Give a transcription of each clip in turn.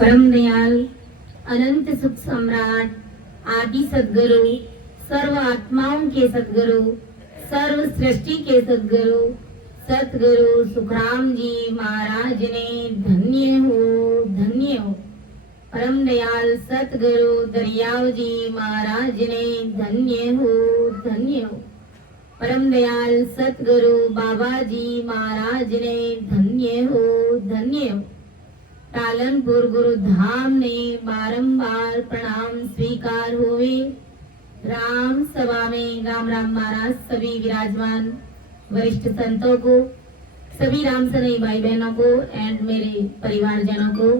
परम दयाल अनंत सुख सम्राट आदि सद्गुरु सर्व आत्माओं के सद्गुरु सर्व सृष्टि के सद्गुरु सतगुरु सुखराम जी महाराज ने धन्य हो। परम दयाल सतगुरु दरियाव जी महाराज ने धन्य हो। परम दयाल सतगुरु बाबा जी महाराज ने धन्य हो। टालनपुर गुरु धाम ने बारंबार प्रणाम स्वीकार हुए। राम सभा में राम राम महाराज सभी विराजमान वरिष्ठ संतों को, सभी राम सनई भाई बहनों को एंड मेरे परिवारजनों को,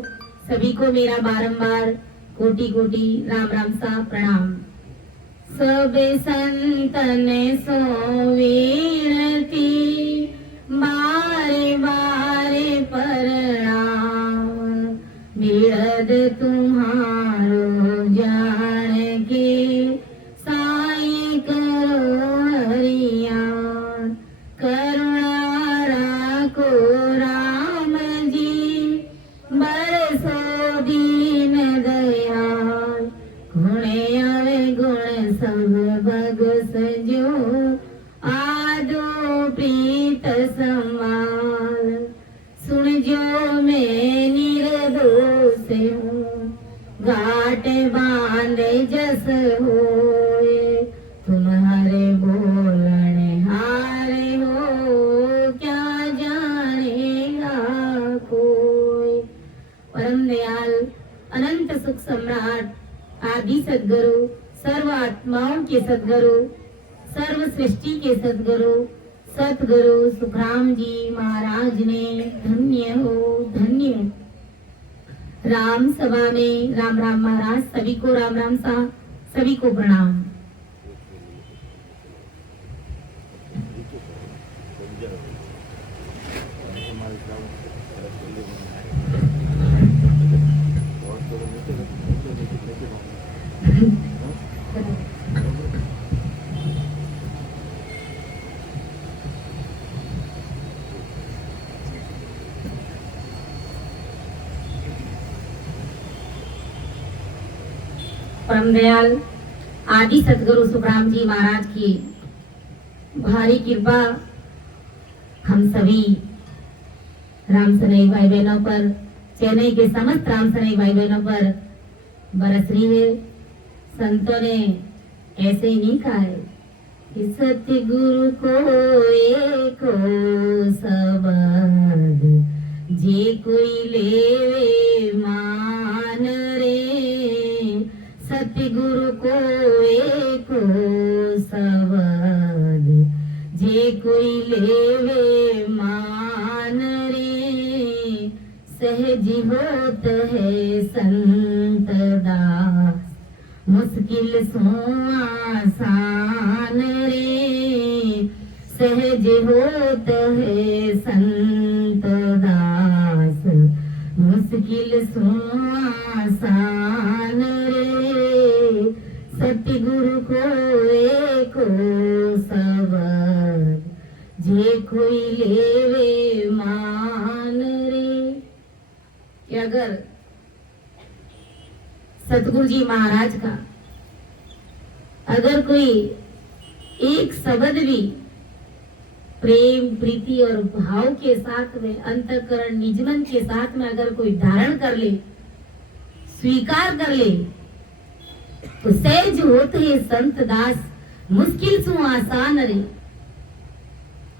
सभी को मेरा बारंबार कोटि कोटि राम राम सा प्रणाम। सब संतन सो विनती बारे बारे प्रणाम, बिरद तुम्हारो जान के साई करो हरियान, करुणा राखो राम जी बरसो दीन दयाल, गुणे आवे गुण सब भग सजो आदो प्रीत समाल, सुन जो मैं निर्दोष हूँ घाट बांधे जस होए, तुम्हारे बोलने हारे हो क्या जानेगा कोई। परम दयाल अनंत सुख सम्राट आदि सद्गुरु सर्व आत्माओं के सद्गुरु सर्व सृष्टि के सद्गुरु सतगुरु सुखराम जी महाराज ने धन्य हो। राम सभा में राम राम महाराज सभी को राम राम सा, सभी को प्रणाम। परम दयाल आदि सतगुरु सुखराम जी महाराज की भारी कृपा हम सभी राम सनई भाई बहनों पर, चेन्नई के समस्त राम सनई भाई बहनों पर बरस रही है। संतों ने ऐसे ही नहीं कहा है कि सतगुरु को एको सबद जे कोई लेवे मान रे, सतगुरु को एको सबद जे कोई लेवे मान रे, सहज होत है संत दास मुश्किल सो आसान रे, सहज होत है संत दास मुश्किल सो आसान रे, सतगुरु को एको सबद जे कोई लेवे मान रे। कि अगर सतगुरु जी महाराज का अगर कोई एक शब्द भी प्रेम प्रीति और भाव के साथ में अंतःकरण निजमन के साथ में अगर कोई धारण कर ले, स्वीकार कर ले, तो सहज होते हैं संत दास मुश्किल सु आसान रे,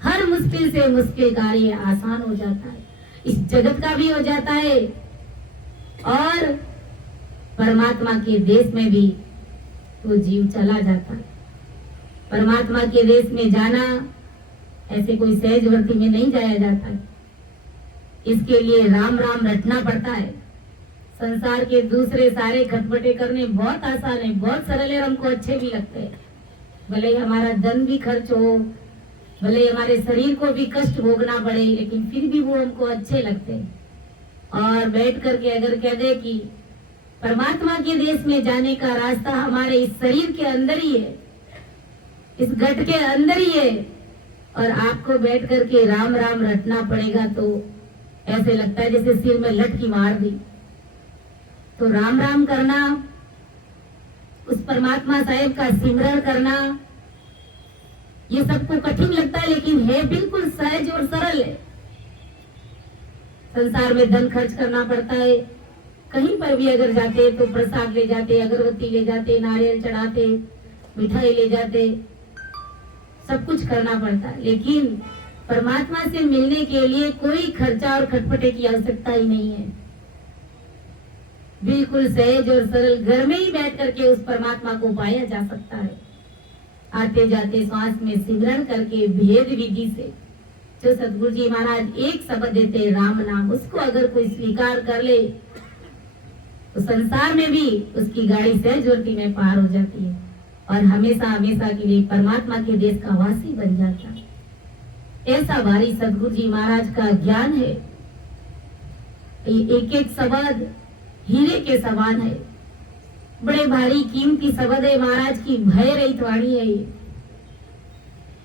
हर मुश्किल से मुश्किल कार्य आसान हो जाता है, इस जगत का भी हो जाता है और परमात्मा के देश में भी वो जीव चला जाता है। परमात्मा के देश में जाना ऐसे कोई सहजवर्ती में नहीं जाया जाता है, इसके लिए राम राम रटना पड़ता है। संसार के दूसरे सारे खटपटे करने बहुत आसान है, बहुत सरल है, हमको अच्छे भी लगते हैं। भले हमारा धन भी खर्च हो, भले हमारे शरीर को भी कष्ट भोगना पड़े, लेकिन फिर भी वो हमको अच्छे लगते हैं। और बैठ करके अगर कह दे कि परमात्मा के देश में जाने का रास्ता हमारे इस शरीर के अंदर ही है, इस घट के अंदर ही है, और आपको बैठ करके राम राम रटना पड़ेगा, तो ऐसे लगता है जैसे सिर में लटकी मार दी। तो राम राम करना, उस परमात्मा साहेब का सिमरन करना, ये सबको कठिन लगता है, लेकिन है बिल्कुल सहज और सरल है। संसार में धन खर्च करना पड़ता है, कहीं पर भी अगर जाते तो प्रसाद ले जाते, अगरबत्ती ले जाते, नारियल चढ़ाते, मिठाई ले जाते, सब कुछ करना पड़ता है। लेकिन परमात्मा से मिलने के लिए कोई खर्चा और खटपटे की आवश्यकता ही नहीं है। बिल्कुल सहज और सरल घर में ही बैठ करके उस परमात्मा को पाया जा सकता है। आते जाते श्वास में सिमरन करके भेद विधि से, जो सतगुरु जी महाराज एक शब्द देते राम नाम, उसको अगर कोई स्वीकार कर ले तो संसार में भी उसकी गाड़ी सहजवती में पार हो जाती है और हमेशा हमेशा के लिए परमात्मा के देश का वासी बन जाता है। ऐसा भारी सतगुरु जी महाराज का ज्ञान है। एक एक शब्द हीरे के समान है, बड़े भारी कीमती शब्द है महाराज की, भय रहित वाणी है ये।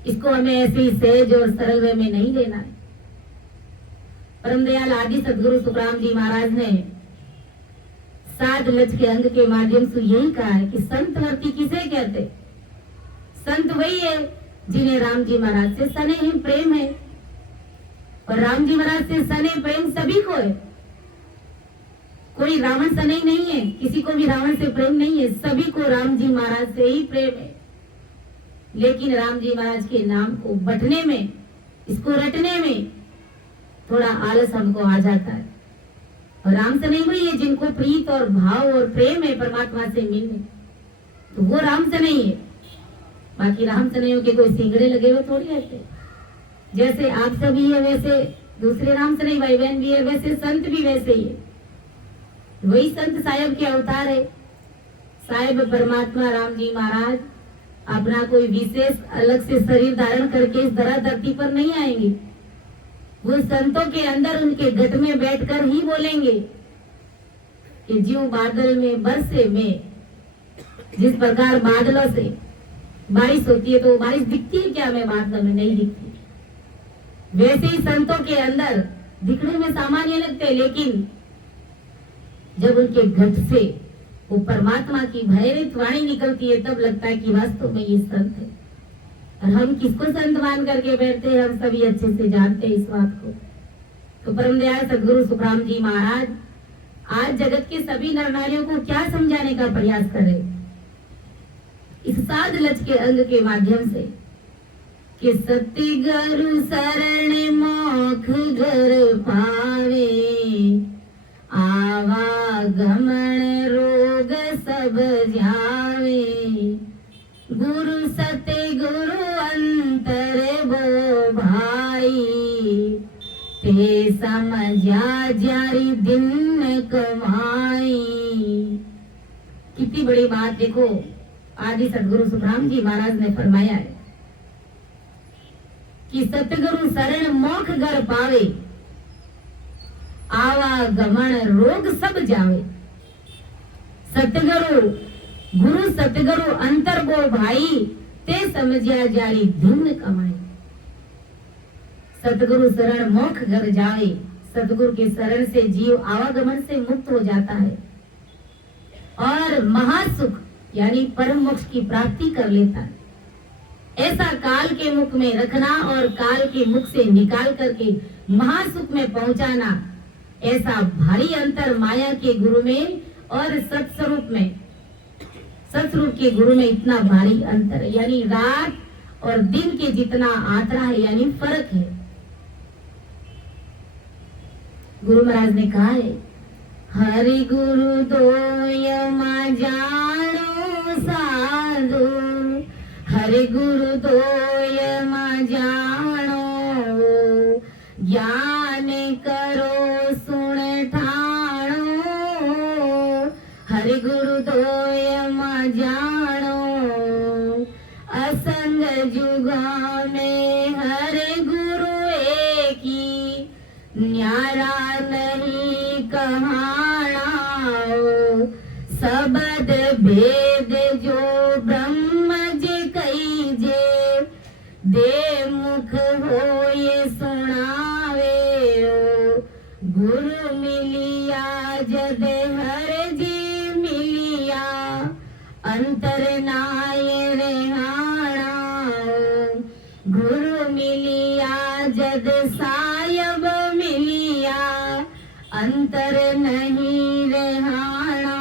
इसको हमें ऐसे ही सहज और सरल वे में नहीं लेना है। परम दयाल आदि सदगुरु सुखराम जी महाराज ने 7 लक्ष के अंग के माध्यम से यही कहा है कि संत वर्ती किसे कहते? संत वही है जिन्हें राम जी महाराज से सने ही प्रेम है, और राम जी महाराज से सने प्रेम सभी को है। कोई रावण सने ही नहीं है, किसी को भी रावण से प्रेम नहीं है, सभी को राम जी महाराज से ही प्रेम है। लेकिन राम जी महाराज के नाम को बटने में, इसको रटने में थोड़ा आलस हमको आ जाता है। और राम से नहीं वही है जिनको प्रीत और भाव और प्रेम है परमात्मा से मिलने, तो वो राम से नहीं है। बाकी राम से नहीं के कोई सिंगड़े लगे हुए थोड़ी रहते। जैसे आप सभी है वैसे दूसरे राम से नहीं भाई बहन भी है, वैसे संत भी वैसे ही है। वही संत साहेब के अवतार है। साहेब परमात्मा राम जी महाराज अपना कोई विशेष अलग से शरीर धारण करके इस धरती पर नहीं आएंगे। वो संतों के अंदर उनके गट में बैठकर ही बोलेंगे कि ज्यों बादल में बरसे में, जिस प्रकार बादलों से बारिश होती है तो बारिश दिखती है क्या? हमें बादलों में नहीं दिखती। वैसे ही संतों के अंदर दिखने में सामान्य लगते, लेकिन जब उनके घट से वो परमात्मा की भयरहित वाणी निकलती है तब लगता है कि वास्तव में ये संत है। और हम किसको संत मान करके बैठते हैं, हम सभी अच्छे से जानते हैं इस बात को। तो परम दयाल सदगुरु सुखराम जी महाराज आज जगत के सभी नर नारियों को क्या समझाने का प्रयास कर रहे इस 7 लक्ष के अंग के माध्यम से कि सत्य गुरु शरण मोक्ष घर पावे, आवागमन रोग सब जावे, गुरु सत्य गुरु अंतर बो भाई, ते समझा जारी दिन कमाई। कितनी बड़ी बात देखो आदि सदगुरु सुखराम जी महाराज ने फरमाया है कि सतगुरु शरण मोक्ष घर पावे, आवागमन रोग सब जावे। सतगुरु गुरु सतगुरु अंतर गो भाई, ते समझिया जारी धुन कमाई। सतगुरु शरण मोक्ष घर जावे, सतगुरु के शरण से जीव आवागमन से मुक्त हो जाता है और महासुख यानी परम मोक्ष की प्राप्ति कर लेता है। ऐसा काल के मुख में रखना और काल के मुख से निकाल करके महासुख में पहुंचाना, ऐसा भारी अंतर माया के गुरु में और सत्स्वरूप में, सत्स्वरूप के गुरु में इतना भारी अंतर है, यानी रात और दिन के जितना आंतरा है, यानी फर्क है। गुरु महाराज ने कहा है, हरि गुरु दोय मा जानो साधु, हरि गुरु दोय मा जानो, ज्ञान करो सुन ठाणो, हरि गुरु दोय मा जानो, असंग जुगा में हरि गुरु एकी, न्यारा नहीं कहाना, सबद भेद जो ब्रह्म जे कई जे, दे मुख होए सुनावे, गुरु मिलिया जद हर जी मिलिया जद सायब मिलिया अंतर नहीं रहाना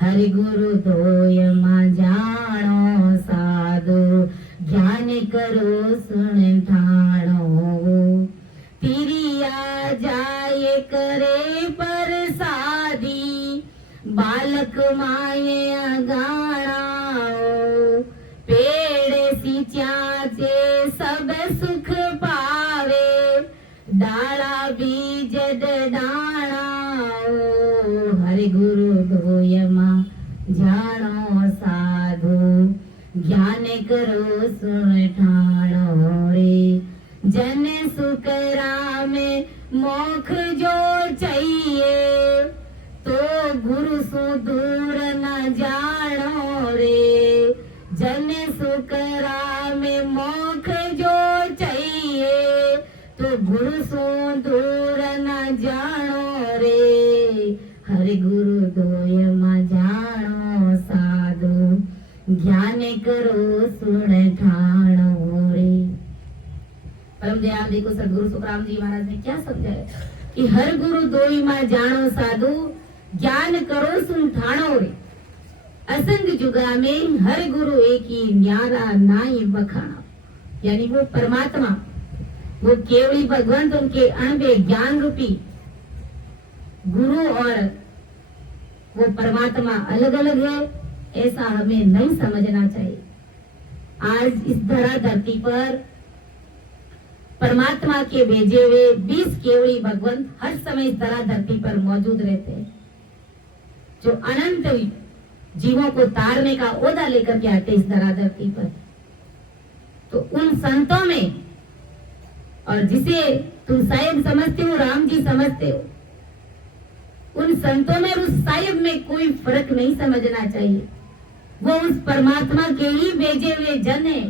हरि गुरु दोय मा जानो साधु ज्ञान करो सुन ठाणो तिरिया जाए करे परसादी बालक माये अगाणा पेड़ सिंचाचे सब सुख पावे डाला बीज डाणा हरि गुरु दोय मा जानो साधु ज्ञान करो सुन ठाणो रे जन सुख राम मोख जो चाहिए तो गुरु सु दूर न जानो रे जन सुख राम मोख जो चाहिए तो गुरु सु दूर न जानो रे हरि गुरु दोय मा जानो साधु ज्ञान करो सुन ठाणो रे। परम दयाल को सदगुरु सुखराम जी महाराज ने क्या समझाया कि हर गुरु दोई मा जानो साधु ज्ञान करो सुन ठाणो रे। असंग जुगा में हर गुरु एक ही न्यारा नाई बखाना यानी वो परमात्मा वो केवली भगवंत उनके अणबे ज्ञान रूपी गुरु और वो परमात्मा अलग अलग है ऐसा हमें नहीं समझना चाहिए। आज इस धरा धरती पर परमात्मा के भेजे हुए 20 केवड़ी भगवंत हर समय इस धरा धरती पर मौजूद रहते हैं जो अनंत जीवों को तारने का ओदा लेकर के आते इस धरा धरती पर। तो उन संतों में और जिसे तुम साहिब समझते हो राम जी समझते हो उन संतों में उस साहिब में कोई फर्क नहीं समझना चाहिए। वो उस परमात्मा के ही भेजे हुए जन है।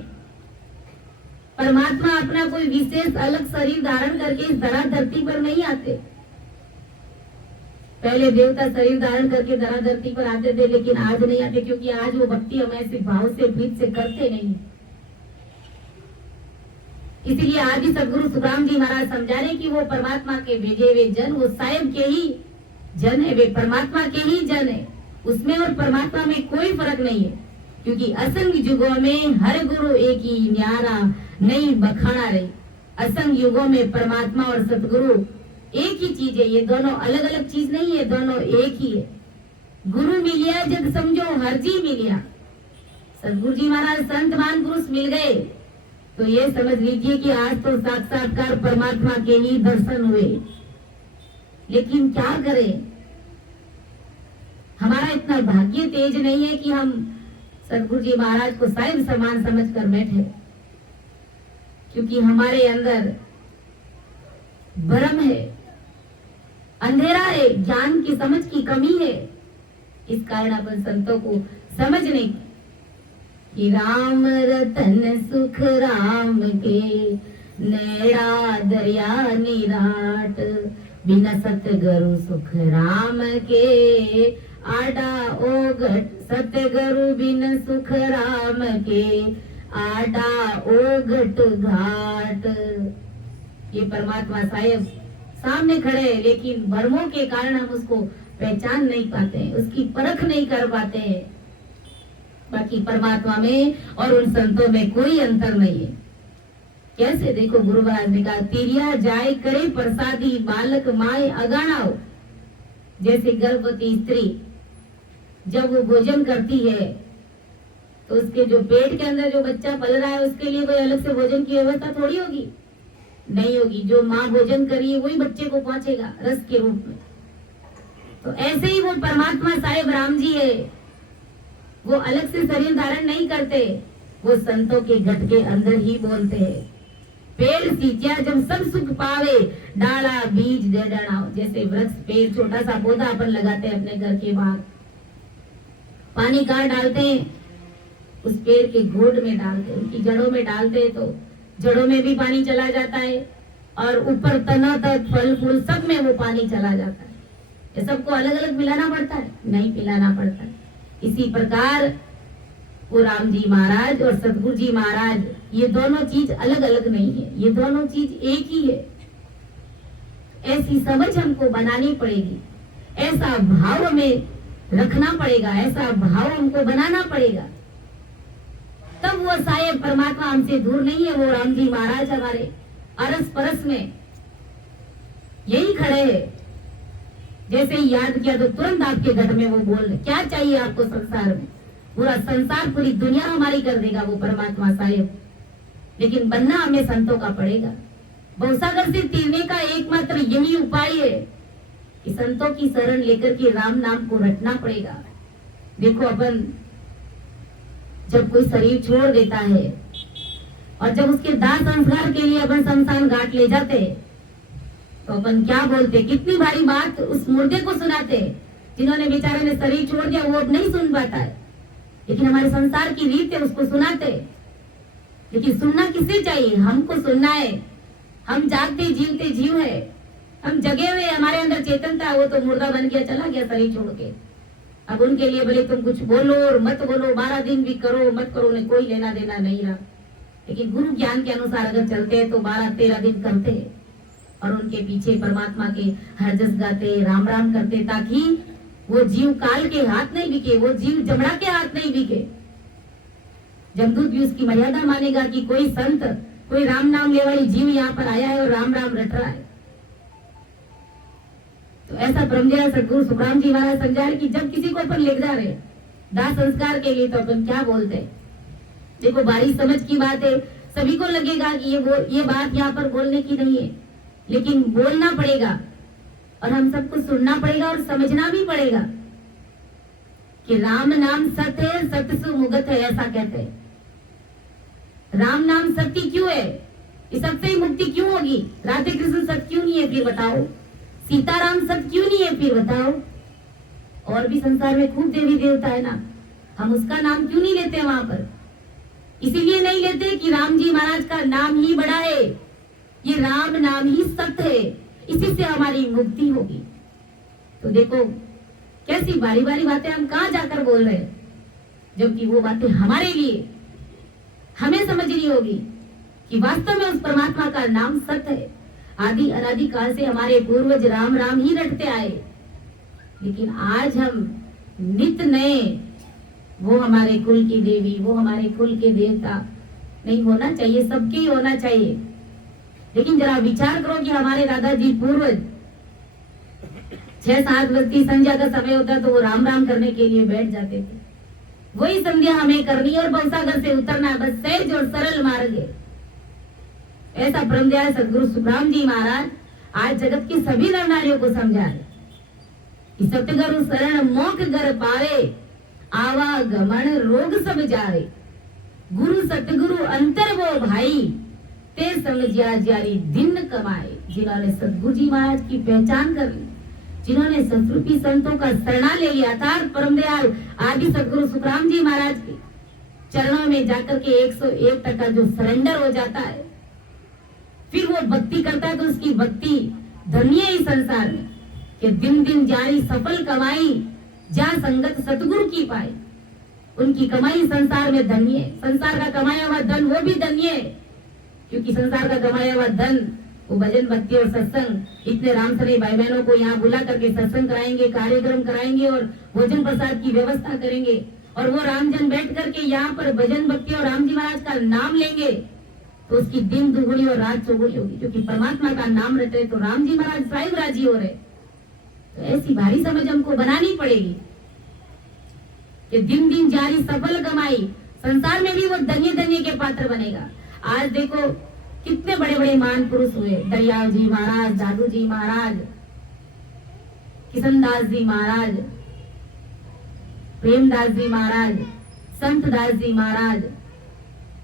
परमात्मा अपना कोई विशेष अलग शरीर धारण करके इस धरा धरती पर नहीं आते। पहले देवता शरीर धारण करके धरा धरती पर आते थे लेकिन आज नहीं आते क्योंकि आज वो भक्ति हम ऐसे भाव से प्रीत से करते नहीं। इसीलिए आज ही सदगुरु सुखराम जी महाराज समझा रहे कि वो परमात्मा के भेजे हुए जन वो साहिब के ही जन है, वे परमात्मा के ही जन है। उसमें और परमात्मा में कोई फर्क नहीं है क्योंकि असंग युगों में हर गुरु एक ही न्यारा नहीं बखाना रही। असंग युगों में परमात्मा और सतगुरु एक ही चीज है। ये दोनों अलग अलग चीज नहीं है, दोनों एक ही है। गुरु मिलिया जब समझो हर जी मिलिया। सतगुरु जी महाराज संत मान पुरुष मिल गए तो ये समझ लीजिए कि आज तो साक्षात्कार परमात्मा के ही दर्शन हुए। लेकिन क्या करें, हमारा इतना भाग्य तेज नहीं है कि हम सतगुरु जी महाराज को साहिब समान समझकर बैठे, क्योंकि हमारे अंदर भ्रम है, अंधेरा है, ज्ञान की समझ की कमी है। इस कारण अपन संतों को समझने कि राम रतन सुख राम के नैड़ा दरिया निराट बिना सतगुरु सुख राम के आडा ओगट सतगुरु बिन सुख राम के आडा ओगट घाट। ये परमात्मा साहिब सामने खड़े हैं लेकिन भ्रमों के कारण हम उसको पहचान नहीं पाते हैं, उसकी परख नहीं कर पाते हैं। बाकी परमात्मा में और उन संतों में कोई अंतर नहीं है। कैसे देखो गुरु महाराज ने कहा तिरिया जाय करे प्रसादी बालक माए अगाणाओ। जैसे गर्भवती स्त्री जब वो भोजन करती है तो उसके जो पेट के अंदर जो बच्चा पल रहा है उसके लिए कोई अलग से भोजन की व्यवस्था थोड़ी होगी, नहीं होगी। जो माँ भोजन करी है वही बच्चे को पहुंचेगा रस के रूप में। तो ऐसे ही वो परमात्मा साहिब राम जी है, वो अलग से शरीर धारण नहीं करते, वो संतों के घट के अंदर ही बोलते हैं। पेड़ सींचा जब सब सुख पावे डाला बीज दे डाला। जैसे वृक्ष पेड़ छोटा सा पौधा अपन लगाते हैं अपने घर के बाहर, पानी कहाँ डालते हैं, उस पेड़ के गोद में डालते हैं, उनकी जड़ों में डालते हैं, तो जड़ों में भी पानी चला जाता है और ऊपर तना तक फल फूल सब में वो पानी चला जाता है। ये सबको अलग अलग पिलाना पड़ता है? नहीं पिलाना पड़ता है। इसी प्रकार वो राम जी महाराज और सतगुरु जी महाराज, ये दोनों चीज अलग अलग नहीं है, ये दोनों चीज एक ही है। ऐसी समझ हमको बनानी पड़ेगी, ऐसा भाव हमें रखना पड़ेगा, ऐसा भाव हमको बनाना पड़ेगा, तब वो साहेब परमात्मा हमसे दूर नहीं है। वो राम जी महाराज हमारे अरस परस में यही खड़े हैं। जैसे ही याद किया तो तुरंत आपके घर में वो बोल रहे, क्या चाहिए आपको संसार में? पूरा संसार, पूरी दुनिया हमारी कर देगा वो परमात्मा साहेब, लेकिन बनना हमें संतों का पड़ेगा। भवसागर से तीरने का एकमात्र यही उपाय है कि संतों की शरण लेकर के राम नाम को रटना पड़ेगा। देखो, अपन जब कोई शरीर छोड़ देता है और जब उसके दाह संस्कार के लिए अपन शमशान घाट ले जाते हैं, तो अपन क्या बोलते, कितनी भारी बात उस मुर्दे को सुनाते, जिन्होंने बेचारे ने शरीर छोड़ दिया, वो अब नहीं सुन पाता है, लेकिन हमारे संसार की रीत है उसको सुनाते। लेकिन सुनना किसे चाहिए? हमको सुनना है। हम जागते जीवते जीव है, हम जगे हुए, हमारे अंदर चेतनता, वो तो मुर्दा बन गया, चला गया शरीर छोड़ के। अब उनके लिए भले तुम कुछ बोलो और मत बोलो, 12 दिन भी करो मत करो, उन्हें कोई लेना देना नहीं रहा। लेकिन गुरु ज्ञान के अनुसार अगर चलते हैं तो 12-13 दिन करते हैं और उनके पीछे परमात्मा के हर जस गाते, राम राम करते, ताकि वो जीव काल के हाथ नहीं बिके, वो जीव जमड़ा के हाथ नहीं बिके। जमदूत भी उसकी मर्यादा मानेगा कि कोई संत, कोई राम नाम ले वाली जीव यहाँ पर आया है और राम राम रट रहा है। तो ऐसा ब्रह्मदेव सदगुरु सुखराम जी महाराज समझा रहे कि जब किसी को अपन ले जा रहे दाह संस्कार के लिए, तो अपन क्या बोलते हैं? देखो, बारीक समझ की बात है, सभी को लगेगा कि ये बात यहाँ पर बोलने की नहीं है, लेकिन बोलना पड़ेगा और हम सबको सुनना पड़ेगा और समझना भी पड़ेगा कि राम नाम सत्य है, सत्य सु मुगत है, ऐसा कहते हैं। राम नाम सत्य क्यों है? इस सत्य ही मुक्ति क्यों होगी? राधे कृष्ण सत्य क्यों नहीं है? फिर बताओ। सीताराम सत्य क्यों नहीं है? फिर बताओ। और भी संसार में खूब देवी देवता है ना, हम उसका नाम क्यों नहीं लेते वहां पर? इसीलिए नहीं लेते कि राम जी महाराज का नाम ही बड़ा है, ये राम नाम ही सत्य है, इसी से हमारी मुक्ति होगी। तो देखो कैसी बारी बारी बातें हम कहां जाकर बोल रहे हैं, जबकि वो बातें हमारे लिए हमें समझनी होगी कि वास्तव में उस परमात्मा का नाम सत्य है। आदि अनादि काल से हमारे पूर्वज राम राम ही रटते आए, लेकिन आज हम नित नए, वो हमारे कुल की देवी, वो हमारे कुल के देवता नहीं होना चाहिए, सबके ही होना चाहिए। लेकिन जरा विचार करो कि हमारे दादाजी पूर्वज 6-7 बजे संध्या का समय होता तो वो राम राम करने के लिए बैठ जाते थे। वही संध्या हमें करनी और भवसागर से उतरना, बस सहज और सरल मार्ग है। ऐसा ब्रह्मदयाल सदगुरु सुखराम जी महाराज आज जगत की सभी नर नारियों को समझा रहे कि सतगुरु शरण मोक्ष घर पावे, आवागमन रोग सब जावे, गुरु सतगुरु अंतर वो भाई, ते समझिया जारी दिन कमाए। जिन्होंने सतगुरु जी महाराज की पहचान कर ली, जिन्होंने सतरूपी संतों का शरणा ले लिया, अर्थात परमदयाल आदि सतगुरु सुखराम जी महाराज के चरणों में जाकर के 101% जो सरेंडर हो जाता है, फिर वो भक्ति करता है, तो उसकी भक्ति धन्य है इस संसार में कि दिन दिन जारी सफल कमाई, जहाँ संगत सतगुरु की पाई। उनकी कमाई संसार में धन्य है। संसार का कमाया हुआ धन वो भी धन्य है, क्योंकि संसार का कमाया हुआ धन वो भजन भक्ति और सत्संग, इतने रामसरे भाई बहनों को यहाँ बुला करके सत्संग कराएंगे, कार्यक्रम कराएंगे और भोजन प्रसाद की व्यवस्था करेंगे, और वो रामजन बैठ करके यहाँ पर भजन भक्ति और राम जी महाराज का नाम लेंगे, तो उसकी दिन दुगुनी और रात चौगुनी होगी, क्योंकि परमात्मा का नाम रटे तो राम जी महाराज स्वयं राजी हो रहे। तो ऐसी भारी समझ हमको बनानी पड़ेगी कि दिन दिन जारी सफल कमाई, संसार में भी वो धन्य धन्य के पात्र बनेगा। आज देखो कितने बड़े बड़े महान पुरुष हुए, दरियाव जी महाराज, दादू जी महाराज, किशनदास जी महाराज, प्रेमदास जी महाराज, संत दास जी महाराज,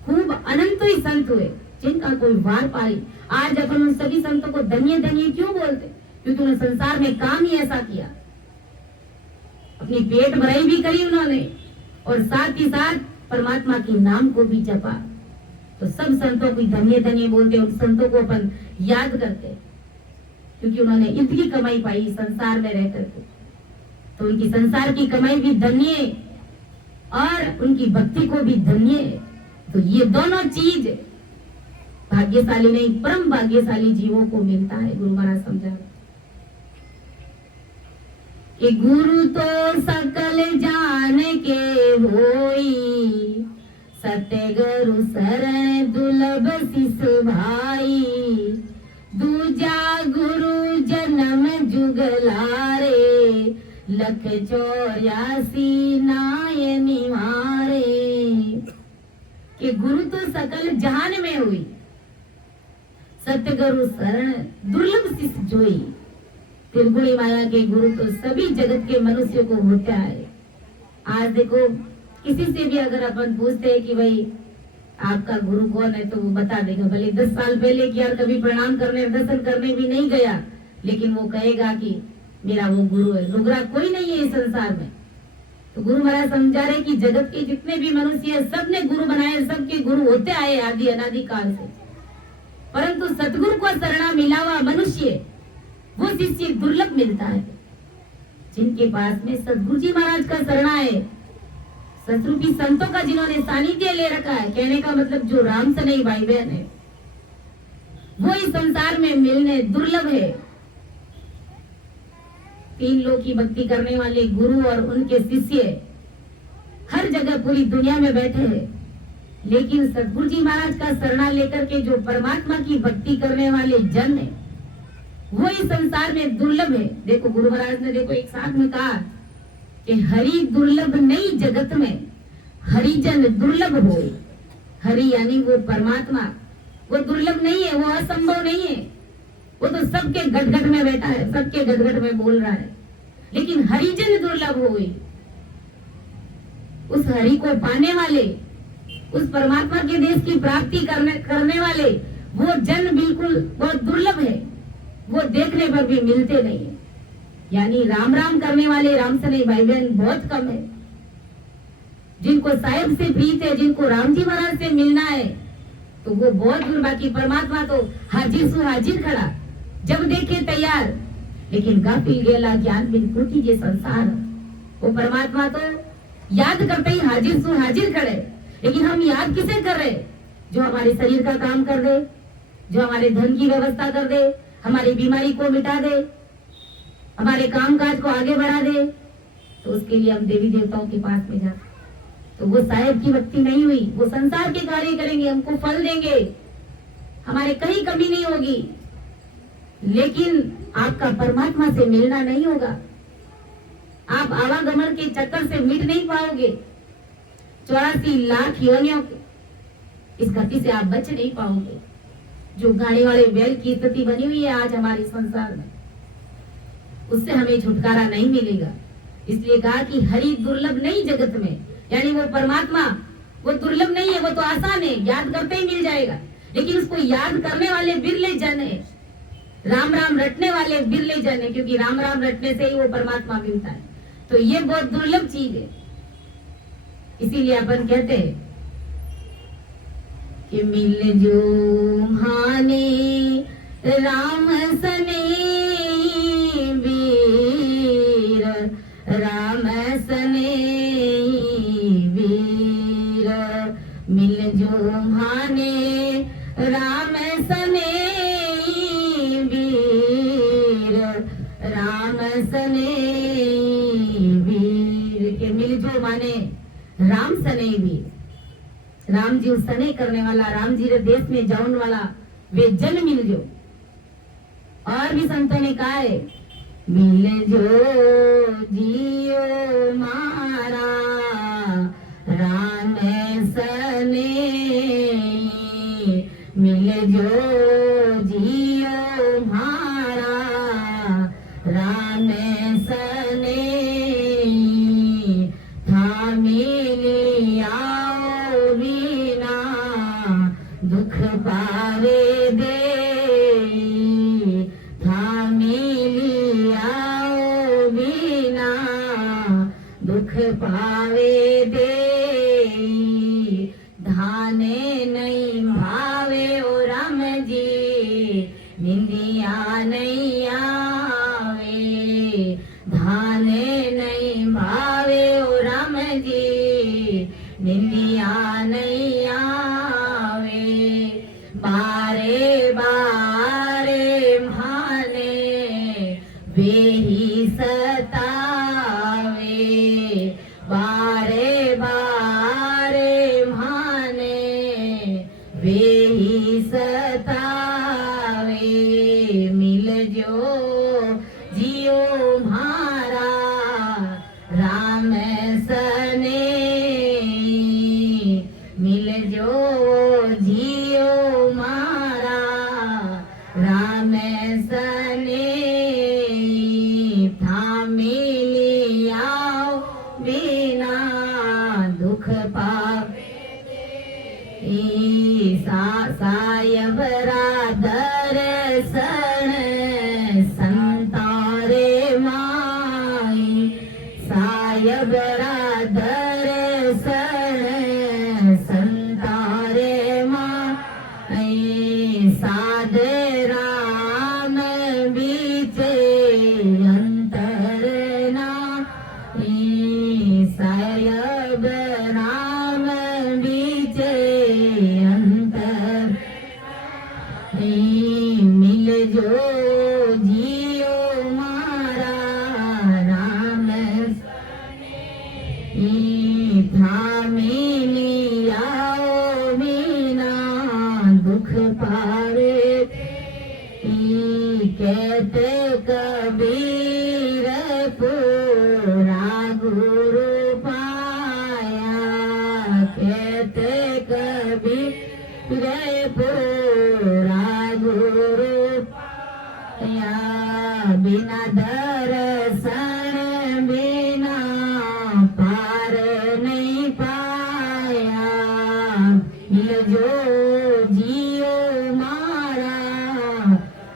खूब अनंत ही संत हुए जिनका कोई वार पारी। आज अपन उन सभी संतों को धन्य धन्य क्यों बोलते? क्योंकि उन्होंने संसार में काम ही ऐसा किया, अपनी पेट भराई भी करी उन्होंने और साथ ही साथ परमात्मा के नाम को भी जपा। तो सब संतों को धन्य धन्य बोलते, उन संतों को अपन याद करते, क्योंकि उन्होंने इतनी कमाई पाई संसार में रह करके। तो उनकी संसार की कमाई भी धन्य और उनकी भक्ति को भी धन्य है। तो ये दोनों चीज भाग्यशाली नहीं, परम भाग्यशाली जीवों को मिलता है। गुरु महाराज समझा कि गुरु तो सकल जान के होई, सत्य गुरु शरण दुर्लभ शिष भाई, दूजा गुरु जन्म जुगलारे, लख 84 नाय निवारे। कि गुरु तो सकल जहान में हुई, सत्य गुरु शरण दुर्लभ शिष जोई। त्रिगुणी माया के गुरु तो सभी जगत के मनुष्यों को होता है। आज देखो किसी से भी अगर अपन पूछते हैं कि भाई आपका गुरु कौन है, तो वो बता देगा, भले 10 साल पहले कि यार कभी प्रणाम करने दर्शन करने भी नहीं गया, लेकिन वो कहेगा कि मेरा वो गुरु है। नुगरा कोई नहीं है इस संसार में। तो गुरु महाराज समझा रहे कि जगत के जितने भी मनुष्य है सबने गुरु बनाए, सबके गुरु होते आए आदि अनादि काल से। परंतु सतगुरु को शरणा मिला हुआ मनुष्य, वो शिष्य दुर्लभ मिलता है। जिनके पास में सतगुरु जी महाराज का शरणा है, सतरूपी संतों का जिन्होंने सानिध्य ले रखा है, कहने का मतलब जो राम सनई भाई बहन है, वो इस संसार में मिलने दुर्लभ है। 3 लोग की भक्ति करने वाले गुरु और उनके शिष्य हर जगह पूरी दुनिया में बैठे हैं, लेकिन सतगुरु जी महाराज का शरणा लेकर के जो परमात्मा की भक्ति करने वाले जन है, वो इस संसार में दुर्लभ है। देखो गुरु महाराज ने देखो एक साथ में कहा कि हरि दुर्लभ नहीं जगत में, हरिजन दुर्लभ हो। हरि यानी वो परमात्मा, वो दुर्लभ नहीं है, वो असंभव नहीं है। वो तो सबके गटगट में बैठा है, सबके गटगट में बोल रहा है, लेकिन हरिजन दुर्लभ हो। उस हरि को पाने वाले, उस परमात्मा के देश की प्राप्ति करने वाले वो जन बिल्कुल बहुत दुर्लभ है। वो देखने पर भी मिलते नहीं है। यानी राम राम करने वाले राम सनई भाई बहन बहुत कम है। जिनको साहेब से प्रीत है, जिनको राम जी महाराज से मिलना है, तो वो बहुत दूर। बाकी परमात्मा तो हाजिर सु हाजिर खड़ा, जब देखे तैयार। लेकिन गाफिल गेला ज्ञान बिन कुटी जे संसार, वो परमात्मा तो याद करते ही हाजिर सु हाजिर खड़े। लेकिन हम याद किसे कर रहे? जो हमारे शरीर का काम कर दे, जो हमारे धन की व्यवस्था कर दे, हमारी बीमारी को मिटा दे, हमारे काम काज को आगे बढ़ा दे, तो उसके लिए हम देवी देवताओं के पास में जाते। तो वो साहेब की भक्ति नहीं हुई। वो संसार के कार्य करेंगे, हमको फल देंगे, हमारे कहीं कमी नहीं होगी, लेकिन आपका परमात्मा से मिलना नहीं होगा। आप आवागमन के चक्कर से मिट नहीं पाओगे। 84 लाख योनियों इस गति से आप बच नहीं पाओगे। जो गाड़ी वाले बैल की स्थिति बनी हुई है आज हमारे संसार में, उससे हमें छुटकारा नहीं मिलेगा। इसलिए कहा कि हरि दुर्लभ नहीं जगत में, यानी वो परमात्मा वो दुर्लभ नहीं है, वो तो आसान है, याद करते ही मिल जाएगा। लेकिन उसको याद करने वाले बिरले जन है, राम राम रटने वाले बिरले जन है, क्योंकि राम राम रटने से ही वो परमात्मा मिलता है। तो ये बहुत दुर्लभ चीज है। इसीलिए अपन कहते हैं कि मिल जो हाने राम सने वीर, राम सने वीर, मिल जो हाने राम सने वीर, राम सने वीर। के मिल जो माने राम सने वीर, राम जी सने करने वाला, राम जी रे देश में जाऊन वाला वे जन मिल जो। और भी संतों ने कहा है, मिल जो जियो मारा राम सने, मिल जो जियो मारा राम सने, था मिली आओ बिना दुख पावे दे, था मिली आओ बिना दुख पावे दे, धाने नहीं भावे ओ राम जी, निंदिया नहीं आवे, धाने नहीं भावे ओ राम जी, बारे बारे भाने वेही सतावे, बारे बारे भाने वेही सतावे, मिलजो जियो म्हारा राम सने, मिलजो जियो मारा राम सने, थामी लियाओ बिना दुख पावे, सायबरा दर्शन संतारे माई, सायबरा दर्शन संतारे माई, साध राम बीचे अंतरना, सायब राम बीचे अंतर, मिल जो जियो मारा राम थामी लियाओ बिना दुख पावे, कहते कबीर पूरा गुरु पाया, कहते कबीर पूरा गुरु पाया, बिना दर्शन बिना पार नहीं पाया, मिलजो जियो मारा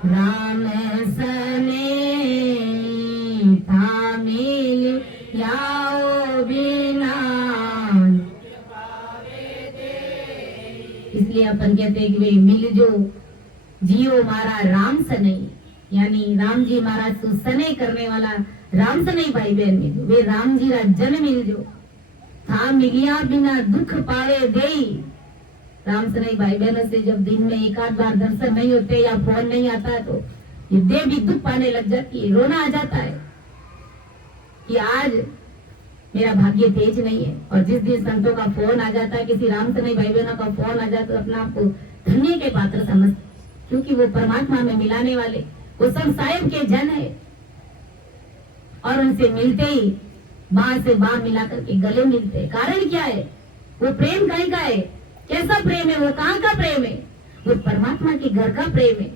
राम सने, थामी लियाओ बिना, इसलिए अपन कहते हैं कि वे मिलजो जियो मारा राम सने, यानी राम जी महाराज को सने करने वाला राम सने भाई बहन मिलो, वे राम जी रा जन मिलजो, था मिलिया बिना दुख पावे देई, राम सने भाई बहनों से जब दिन में एक आध बार दर्शन नहीं होते या फोन नहीं आता है तो ये देह भी दुख पाने लग जाती है, रोना आ जाता है कि आज मेरा भाग्य तेज नहीं है। और जिस दिन संतों का फोन आ जाता है, किसी राम सने भाई बहनों का फोन आ जाता है, तो अपना आपको धन्य के पात्र समझ, क्योंकि वो परमात्मा में मिलाने वाले, वो सब साहिब के जन है, और उनसे मिलते ही बाह से बाह मिला करके गले मिलते। कारण क्या है? वो प्रेम कहीं का है? कैसा प्रेम है? वो कहाँ का प्रेम है? वो परमात्मा के घर का प्रेम है।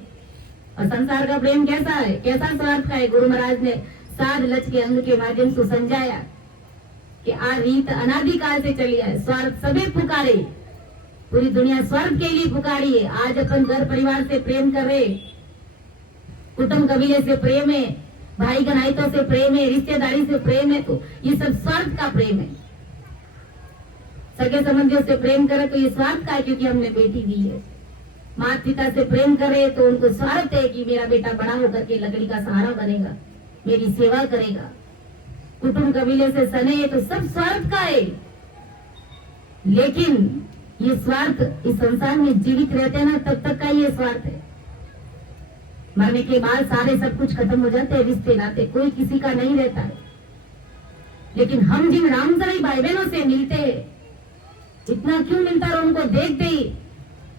और संसार का प्रेम कैसा है? कैसा स्वार्थ का है? गुरु महाराज ने साध लच के अंग के माध्यम से समझाया कि आ रीत अनादिकाल से चली है, स्वार्थ सभी पुकारे, पूरी दुनिया स्वार्थ के लिए पुकारी है। आज अपन घर परिवार से प्रेम कर रहे, कुटुंब कबीले से प्रेम है, भाई गनाइतों से प्रेम है, रिश्तेदारी से प्रेम है, तो ये सब स्वार्थ का प्रेम है। सगे संबंधियों से प्रेम करे तो ये स्वार्थ का है, क्योंकि हमने बेटी दी है। माता पिता से प्रेम करे तो उनको स्वार्थ है कि मेरा बेटा बड़ा होकर के लकड़ी का सहारा बनेगा, मेरी सेवा करेगा। कुटुंब कबीले से सने है तो सब स्वार्थ का है। लेकिन ये स्वार्थ इस संसार में जीवित रहते हैं ना, तब तक का ये स्वार्थ है। मरने के बाद सारे सब कुछ खत्म हो जाते हैं, रिश्ते नाते कोई किसी का नहीं रहता है। लेकिन हम जिन रामसराई भाई बहनों से मिलते हैं, इतना क्यों मिलता है? उनको देखते ही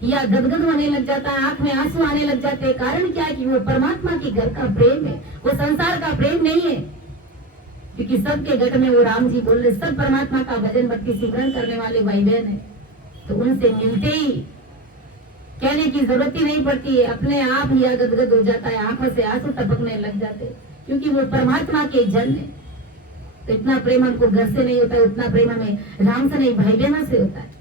या गदगद होने लग जाता है, आंख में आंसू आने लग जाते हैं। कारण क्या है? कि वो परमात्मा के घर का प्रेम है, वो संसार का प्रेम नहीं है। क्योंकि सबके घट में वो राम जी बोल रहे, सब परमात्मा का भजन भक्ति सिमरन करने वाले भाई बहन है। तो उनसे मिलते ही कहने की जरूरत ही नहीं पड़ती है, अपने आप ही गदगद हो जाता है, आंखों से आंसू टपकने लग जाते, क्योंकि वो परमात्मा के जन है। तो इतना प्रेम हमको घर से नहीं होता, उतना प्रेम हमें राम से नहीं भाई बहनों से होता है।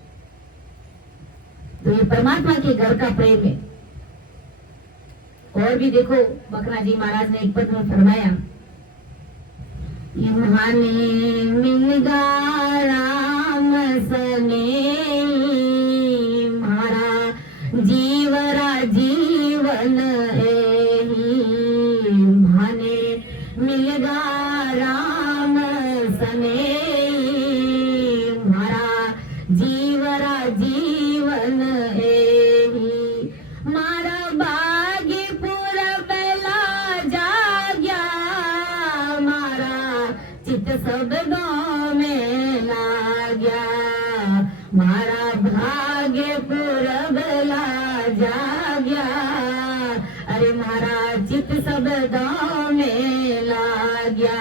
तो ये परमात्मा के घर का प्रेम है। और भी देखो, बकरा जी महाराज ने एक पद में फरमाया, इम्हाने मिलगा राम सने, मारा जीवरा जीवन है, इम्हाने मिलगा राम सने, मारा जीवरा जीवन है, गया, अरे मारा चित सब दाव में ला गया,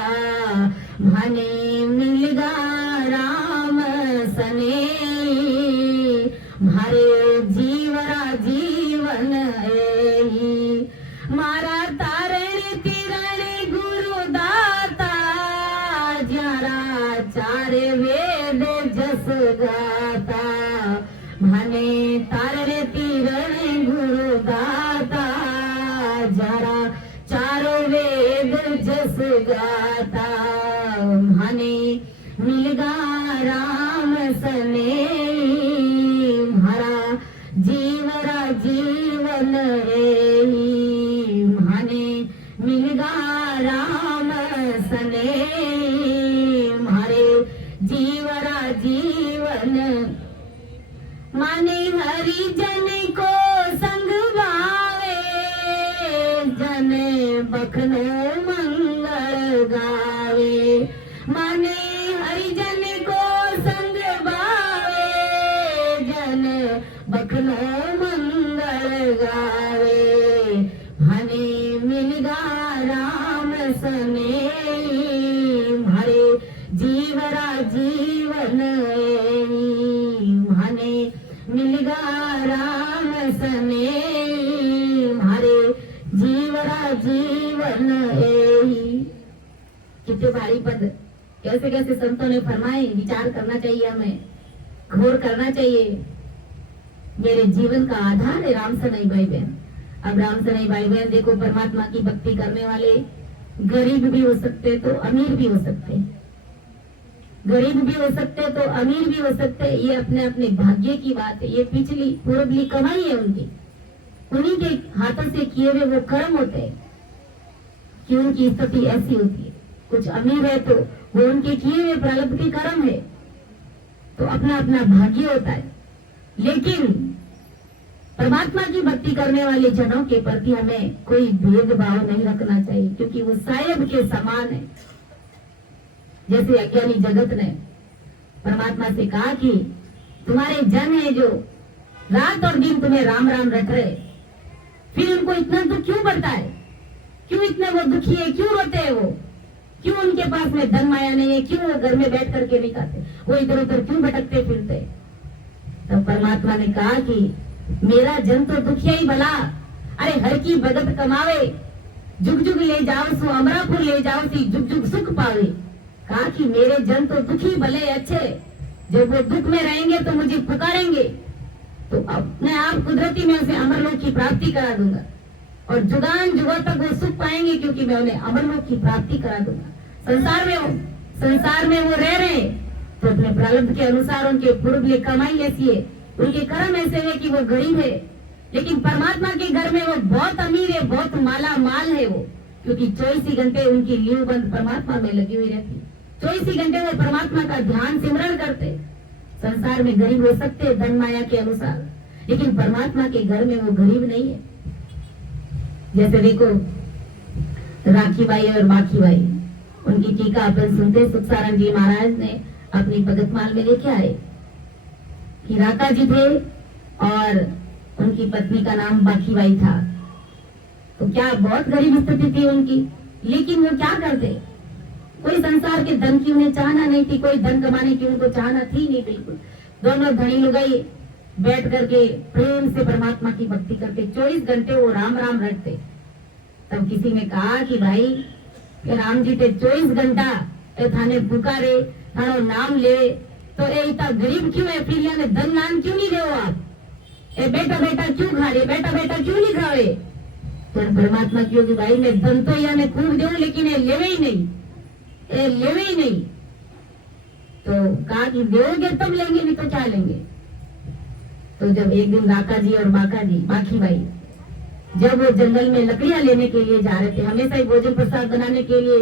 भाने मिल गा राम सने, मारे जीवरा जीवन एही, मारा तारण तिरण गुरु दाता, ज्यारा चारे वेद जस गाता, भाने तारण तिरण गुरु दाता, ज्यारा चारो वेद जस गाता, भाने मिलगा राम सने, मारा जीवरा जीवन एही, भाने मिलगा राम सने, मारे जीवरा जीवन, माने हरि जन को संग गावे, जन बखनो मंगल गावे, माने हरि जन को संग गावे, जन बखनो मंगल गावे, भाने मिलगा राम सने, मारे जीवरा जीवन एही, भाने मिलगा राम सने, मारे जीवरा जीवन एही। कितने भारी पद, कैसे कैसे संतों ने फरमाए, विचार करना चाहिए, हमें घोर करना चाहिए। मेरे जीवन का आधार है राम सनाई भाई बहन। अब राम सनाई भाई बहन देखो, परमात्मा की भक्ति करने वाले गरीब भी हो सकते तो अमीर भी हो सकते, गरीब भी हो सकते तो अमीर भी हो सकते, ये अपने अपने भाग्य की बात है। ये पिछली पूर्वली कमाई है उनकी, उन्हीं के हाथों से किए हुए वो कर्म होते हैं कि उनकी स्थिति ऐसी होती है। कुछ अमीर है तो वो उनके किए हुए प्रारब्ध के कर्म है, तो अपना अपना भाग्य होता है। लेकिन परमात्मा की भक्ति करने वाले जनों के प्रति हमें कोई भेदभाव नहीं रखना चाहिए, क्योंकि वो साहेब के समान है। जैसे अज्ञानी जगत ने परमात्मा से कहा कि तुम्हारे जन है जो रात और दिन तुम्हें राम राम रट रहे, फिर उनको इतना दुख क्यों पड़ता है, क्यों इतने वो दुखी है, क्यों रोते हैं वो, क्यों उनके पास में धन माया नहीं है, क्यों वो घर में बैठ करके नहीं खाते, वो इधर उधर क्यों भटकते फिरते। तब परमात्मा ने कहा कि मेरा जन तो दुखिया ही भला, अरे हर की भगत कमावे, जुग जुग ले जाओ सो अमरापुर ले जाओ सी जुग जुग सुख पावे। कहा कि मेरे जन तो दुखी भले अच्छे, जब वो दुख में रहेंगे तो मुझे पुकारेंगे तो अपने आप कुदरती में उसे अमरलोक की प्राप्ति करा दूंगा, और जुगान जुगों तक वो सुख पाएंगे, क्योंकि मैं उन्हें अमरलोक की प्राप्ति करा दूंगा। संसार में वो रह रहे तो अपने प्रारब्ध के अनुसार उनके पूर्व की कमाई ऐसी है, उनके कर्म ऐसे है कि वो गरीब है, लेकिन परमात्मा के घर में वो बहुत अमीर है, बहुत माला माल है वो, क्योंकि 24 ही घंटे उनकी लीव बंद परमात्मा में लगी हुई रहती, 24 ही घंटे वो परमात्मा का ध्यान सिमरण करते। संसार में गरीब हो सकते धन माया के अनुसार, लेकिन परमात्मा के घर में वो गरीब नहीं है। जैसे देखो राखी बाई और बाकी बाई, उनकी टीका अपन सुनते, सुखसारण जी महाराज ने अपनी भगतमाल में लिखे आए कि राका जी थे और उनकी पत्नी का नाम बाकी बाई था, तो क्या बहुत गरीब स्थिति थी उनकी, लेकिन वो क्या करते, कोई संसार के धन की उन्हें चाहना नहीं थी, कोई धन कमाने की उनको चाहना थी नहीं बिल्कुल। दोनों धनी लुगाई बैठ करके प्रेम से परमात्मा की भक्ति करते, 24 घंटे वो राम राम रटते। तब किसी ने कहा कि भाई ये राम जी ते 24 घंटा थाने पुकारे, थानो नाम ले, तो ये इतना गरीब क्यों है, फिर याने धन नाम क्यों नहीं देवो आप, ए बेटा बेटा क्यों खा रहे, बेटा बेटा क्यों नहीं खावे। तो परमात्मा क्यों कि भाई मैं धन तो याने खूब देव, लेकिन ये लेवे ही नहीं, ये लेवे ही नहीं। तो कहा कि देवोगे तब लेंगे, नहीं तो क्या लेंगे। तो जब एक दिन राका जी और बाकी भाई जब वो जंगल में लकड़ियां लेने के लिए जा रहे थे, हमेशा ही भोजन प्रसाद बनाने के लिए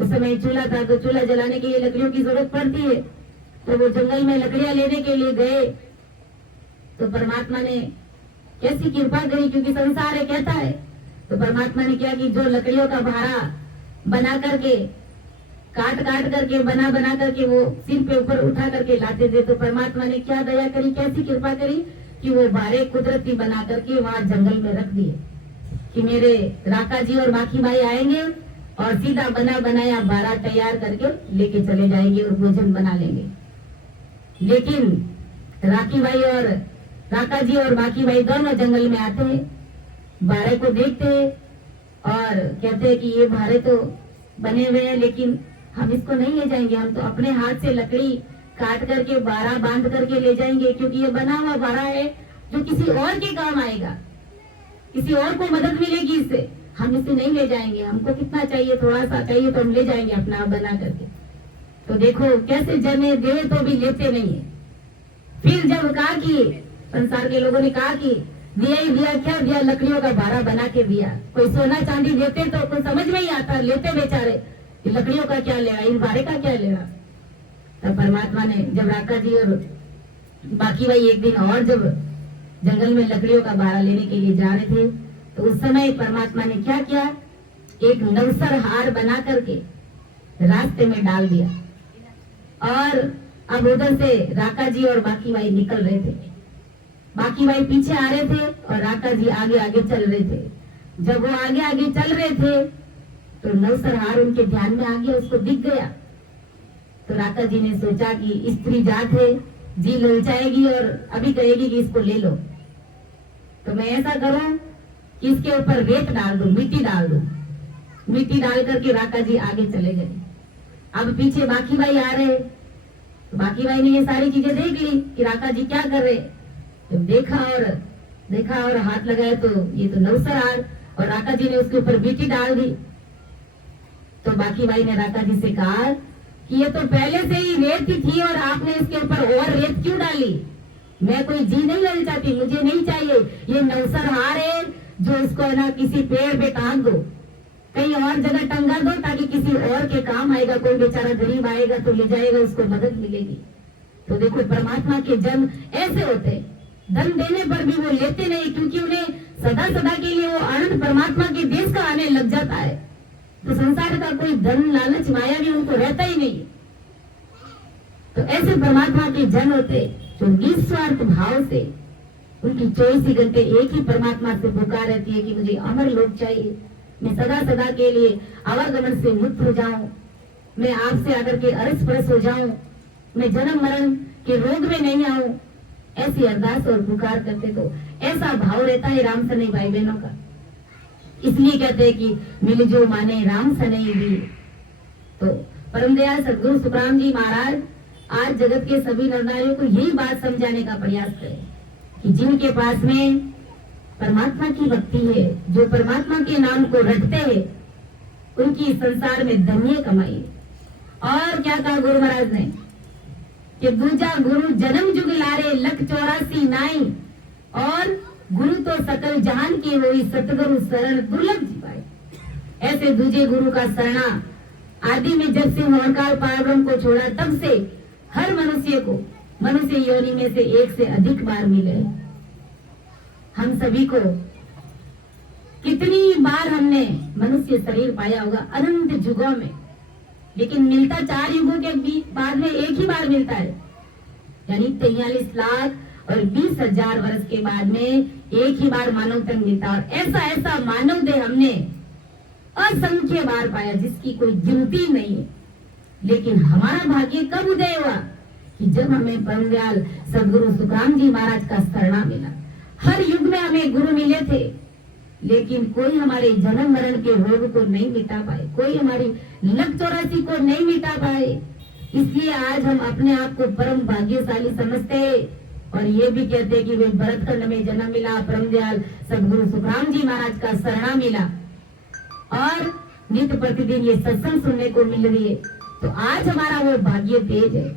उस समय चूल्हा था, तो चूल्हा जलाने के लिए लकड़ियों की जरूरत पड़ती है, तो वो जंगल में लकड़ियां लेने के लिए गए। तो परमात्मा ने कैसी कृपा करी, क्योंकि संसार है कहता है, तो परमात्मा ने क्या कि जो लकड़ियों का भारा बना करके काट करके बना करके वो सिर पे ऊपर उठा करके लाते थे, तो परमात्मा ने क्या दया करी, कैसी कृपा करी कि वो बारे कुदरती बना करके वहां जंगल में रख दिए कि मेरे राका जी और माखी भाई आएंगे और सीधा बना बनाया बारा तैयार करके लेके चले जाएंगे और भोजन बना लेंगे। लेकिन राखी भाई और राका जी और माखी भाई दोनों जंगल में आते हैं, बारे को देखते हैं और कहते हैं कि ये बारे तो बने हुए हैं, लेकिन हम इसको नहीं ले जाएंगे, हम तो अपने हाथ से लकड़ी काट करके बारा बांध करके ले जाएंगे, क्योंकि ये बना हुआ बारा है जो किसी और के काम आएगा, किसी और को मदद मिलेगी इससे, हम इसे नहीं ले जाएंगे। हमको कितना चाहिए, थोड़ा सा चाहिए तो हम ले जाएंगे अपना बना करके। तो देखो कैसे जने दे तो भी लेते नहीं है। फिर जब कहा कि संसार के लोगों ने कहा कि दिया ही दिया, क्या दिया, लकड़ियों का बारा बना के दिया। कोई सोना चांदी देते तो कोई समझ में ही आता, लेते बेचारे, लकड़ियों का क्या लेना, इन बारे का क्या लेना। तब परमात्मा ने जब राका जी और बाकी भाई एक दिन और जब जंगल में लकड़ियों का बारा लेने के लिए जा रहे थे, तो उस समय परमात्मा ने क्या किया, एक नवसर हार बना करके रास्ते में डाल दिया। और अब उधर से राका जी और बाकी भाई निकल रहे थे, बाकी भाई पीछे आ रहे थे और राका जी आगे आगे चल रहे थे। जब वो आगे आगे चल रहे थे तो नवसर हार उनके ध्यान में आ गया, उसको दिख गया। तो राका जी ने सोचा कि स्त्री जात है, जी ललचाएगी और अभी कहेगी कि इसको ले लो, तो मैं ऐसा करूं कि इसके ऊपर रेत डाल दूं, मिट्टी डाल दूं। मिट्टी डाल करके राका जी आगे चले गए। अब पीछे बाकी भाई आ रहे, तो बाकी भाई ने ये सारी चीजें देख ली कि राका जी क्या कर रहे। जब देखा और हाथ लगाया तो ये तो नवसर हार, और राका जी ने उसके ऊपर मिट्टी डाल दी। तो बाकी भाई ने राका जी से कहा कि ये तो पहले से ही रेत ही थी और आपने इसके ऊपर और रेत क्यों डाली। मैं कोई जी नहीं ललचाती, मुझे नहीं चाहिए, ये नवसर हार है जो इसको है ना किसी पेड़ पे टांग दो, कहीं और जगह टंगा दो, ताकि किसी और के काम आएगा, कोई बेचारा गरीब आएगा तो ले जाएगा, उसको मदद मिलेगी। तो देखो परमात्मा के जन ऐसे होते, धन देने पर भी वो लेते नहीं, क्योंकि उन्हें सदा सदा के लिए वो आनंद परमात्मा के देश का आने लग जाता है। तो संसार का कोई धन लालच माया भी उनको रहता ही नहीं। तो ऐसे परमात्मा के जन होते जो निस्वार्थ भाव से, उनकी 24 घंटे एक ही परमात्मा से पुकार रहती है कि मुझे अमर लोक चाहिए, मैं सदा सदा के लिए आवागमन से मुक्त हो जाऊं, मैं आपसे आकर के अरस परस हो जाऊं, मैं जन्म मरण के रोग में नहीं आऊं। ऐसी अरदास और पुकार करते, तो ऐसा भाव रहता है राम सने भाई बहनों का। इसलिए कहते हैं कि मिल जो माने राम सने भी। तो परम दयाल सदगुरु सुखराम जी महाराज आज जगत के सभी नरनारियों को यही बात समझाने का प्रयास करें कि जिनके पास में परमात्मा की भक्ति है, जो परमात्मा के नाम को रटते हैं, उनकी संसार में धन्य कमाई। और क्या कहा गुरु महाराज ने कि दूजा गुरु जन्म जुग लारे लख 84 नाई, और गुरु तो सकल जहान के होई सतगुरु शरण दुर्लभ जीवाए। ऐसे दूजे गुरु का शरणा आदि में जब से मोहनकाल पारब्रह्म को छोड़ा, तब से हर मनुष्य को मनुष्य योनि में से एक से अधिक बार मिले। हम सभी को कितनी बार हमने मनुष्य शरीर पाया होगा अनंत युगों में, लेकिन मिलता 4 युगों के बीच बाद में एक ही बार मिलता है, यानी 43 लाख और 20,000 वर्ष के बाद में एक ही बार मानव तन मिलता। और ऐसा ऐसा मानव देह हमने असंख्य बार पाया जिसकी कोई गिनती नहीं है। लेकिन हमारा भाग्य कब उदय हुआ कि जब हमें परम दयाल सदगुरु सुखराम जी महाराज का शरणा मिला। हर युग में हमें गुरु मिले थे, लेकिन कोई हमारे जन्म मरण के रोग को नहीं मिटा पाए, कोई हमारी लख 84 को नहीं मिटा पाए। इसलिए आज हम अपने आप को परम भाग्यशाली समझते हैं और ये भी कहते हैं कि वे भरतखंड में जन्म मिला, परम दयाल सदगुरु सुखराम जी महाराज का शरणा मिला और नित्य प्रतिदिन ये सत्संग सुनने को मिल रही है। तो आज हमारा वो भाग्य तेज है,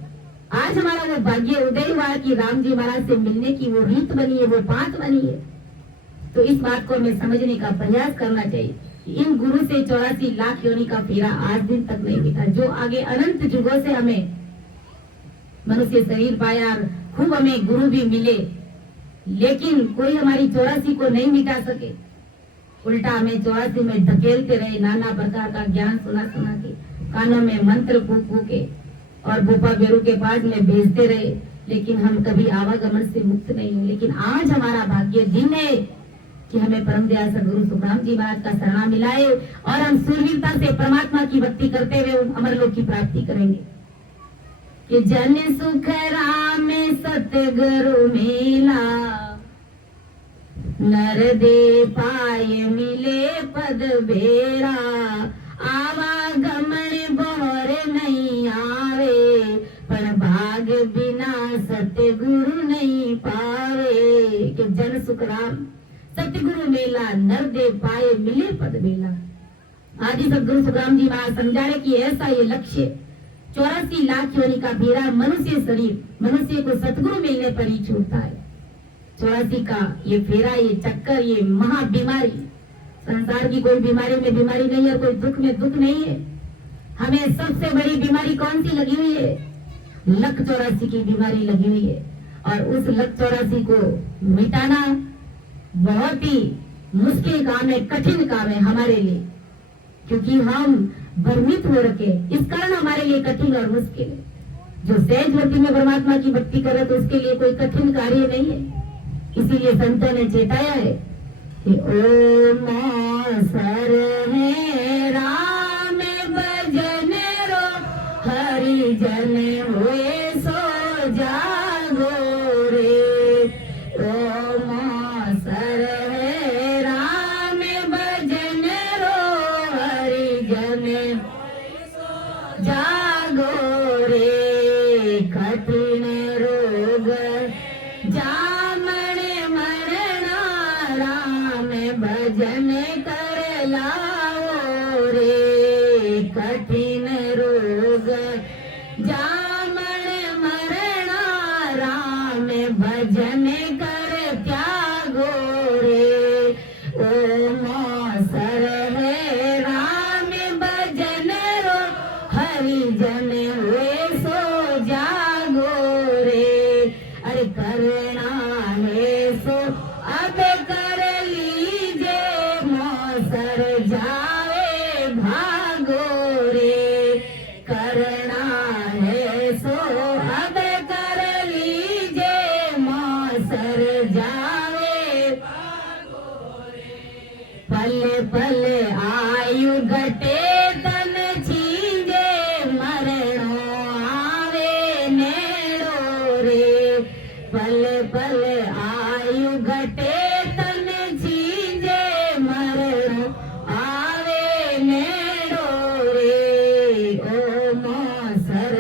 आज हमारा वो भाग्य उदय हुआ है कि राम जी महाराज से मिलने की वो रीत बनी है, वो बात बनी है। तो इस बात को हमें समझने का प्रयास करना चाहिए। इन गुरु से 84 लाख योनि का फेरा आज दिन तक नहीं मिटा, जो आगे अनंत युगों से हमें मनुष्य शरीर पाया, खूब हमें गुरु भी मिले, लेकिन कोई हमारी 84 को नहीं मिटा सके। उल्टा हमें 84 में धकेलते रहे, नाना प्रकार का ज्ञान सुना सुना के, कानों में मंत्र फूक फूक के और भूपा बेरू के पास में भेजते रहे लेकिन हम कभी आवागमन से मुक्त नहीं हुए। लेकिन आज हमारा भाग्य दिन है कि हमें परम दयाल सदगुरु सुखराम जी महाराज का शरणा मिलाए और हम सूरवीरता से परमात्मा की भक्ति करते हुए अमरलोक की प्राप्ति करेंगे। कि जन सुख राम सतगुरु मेला, नर दे पाए मिले पद बेरा, आवागमन बोर नहीं आवे, पर भाग बिना सतगुरु नहीं पावे। कि जन सुख राम सतगुरु मेला, नर दे पाए मिले पद बेला। आदि सदगुरु सुखराम जी महाराज समझा रहे कि ऐसा ये लक्ष्य 84 लाख योनि का बेड़ा मनुष्य शरीर मनुष्य को सतगुरु मिलने पर ही छूटता है। 84 का ये फेरा, ये चक्कर, ये महा बीमारी, संसार की कोई बीमारी में बीमारी नहीं है, कोई दुख में दुख नहीं है। हमें सबसे बड़ी बीमारी कौन सी लगी हुई है? लक 84 की बीमारी लगी हुई है। और उस लक 84 को मिटाना बहुत ही मुश्किल काम है, कठिन काम है हमारे लिए, क्योंकि हम भ्रमित हो रखे। इस कारण हमारे लिए कठिन और मुश्किल है। जो सहज भक्ति में परमात्मा की भक्ति करे तो उसके लिए कोई कठिन कार्य नहीं है। इसीलिए संतों ने चेताया है कि ओम सर है राम भजन रो, हरि जन हुए सो जागो रे। ओम सर है राम भजन रो, हरि जन जागो रे। कठिन रोग जामन मरना, राम भजन कर लाओ रे। कठिन रोग जामन मरना, राम भजन कर त्यागो रे। ओम सर है राम भजन रो, हरि जन हुए सो जागो रे। अरे करना है सो अब कर लीजे, मौसर जावे भागो रे। करना है सो अब कर लीजे, मौसर जावे भागो रे। पल पल आयु घटे तन छींजे, मरणो आवे नेड़ो रे। पल पल आयु घटे तन छींजे, मरणो आवे नेड़ो रे। ओम सर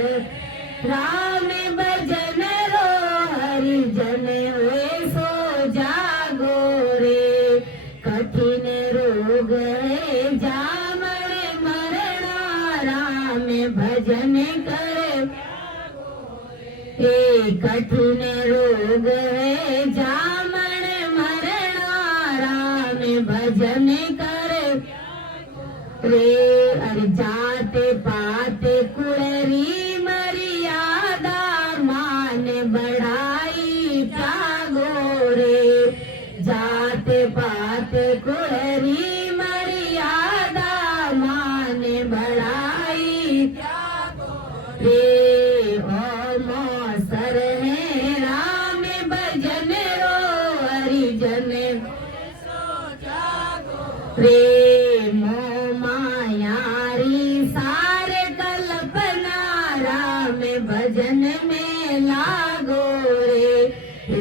राम भजन रो, हरि जन हुए सो जागो रे। कठिन रोग है जामन मरना, राम भजन कर। कठिन रोग है जामन मरना, राम भजन कर रे। अरे जाते पाते कुड़री मर्यादा, मान बढ़ाई त्यागो रे। जाते पाते कुड़री मर्यादा, मान बढ़ाई त्यागो रे। ओम सर है राम भजन रो, हरि जन रे। मोह मायारी सारे कल्पना, राम भजन में लागो रे।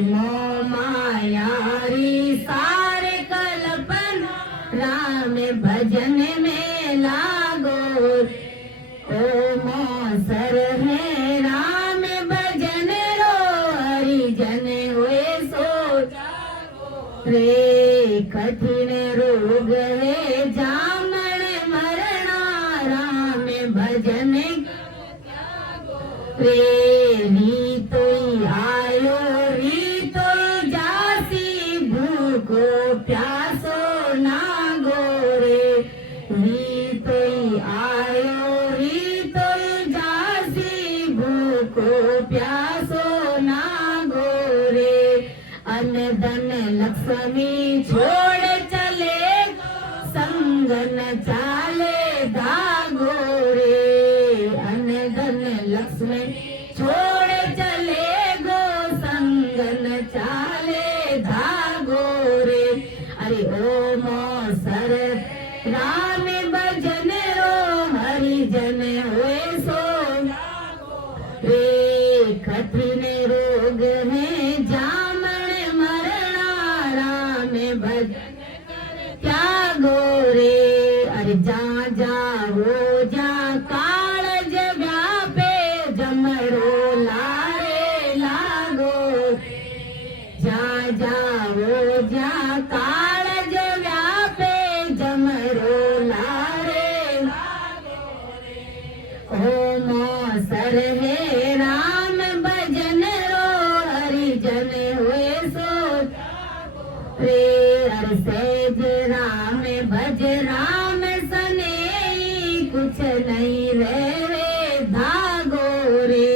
मोह मायारी सारे कल्पना, राम भजन में लागो। ओम सर है राम भजन रो, हरि जन हुए सो जागो रे। कठिन रोग है जामन मरना, राम भजन रे। रीतोई आयो रीतोई जासी, भूखो प्यासो ना गोरे। रीतोई आयो रीतोई जासी, भूखो प्यासो ना गोरे। अन्न धन लक्ष्मी छोड़ चले, संग न चाले धागो रे। अन्न धन लक्ष्मी छोड़ चले गो, मोसर राम भजन रो हरिजन होए सो रे कठिन रोग है जामन मरणा राम भजन त्यागो रे अरे जा जाओ जा कालज व्यापे जमरो लारे लागो जा जाओ जा कालज व्यापे जमरो लारे ओ मोसर हे राम भजन रो हरिजन हुए सो रे हर सेज राम भज राम सने कुछ नहीं रे धागो रे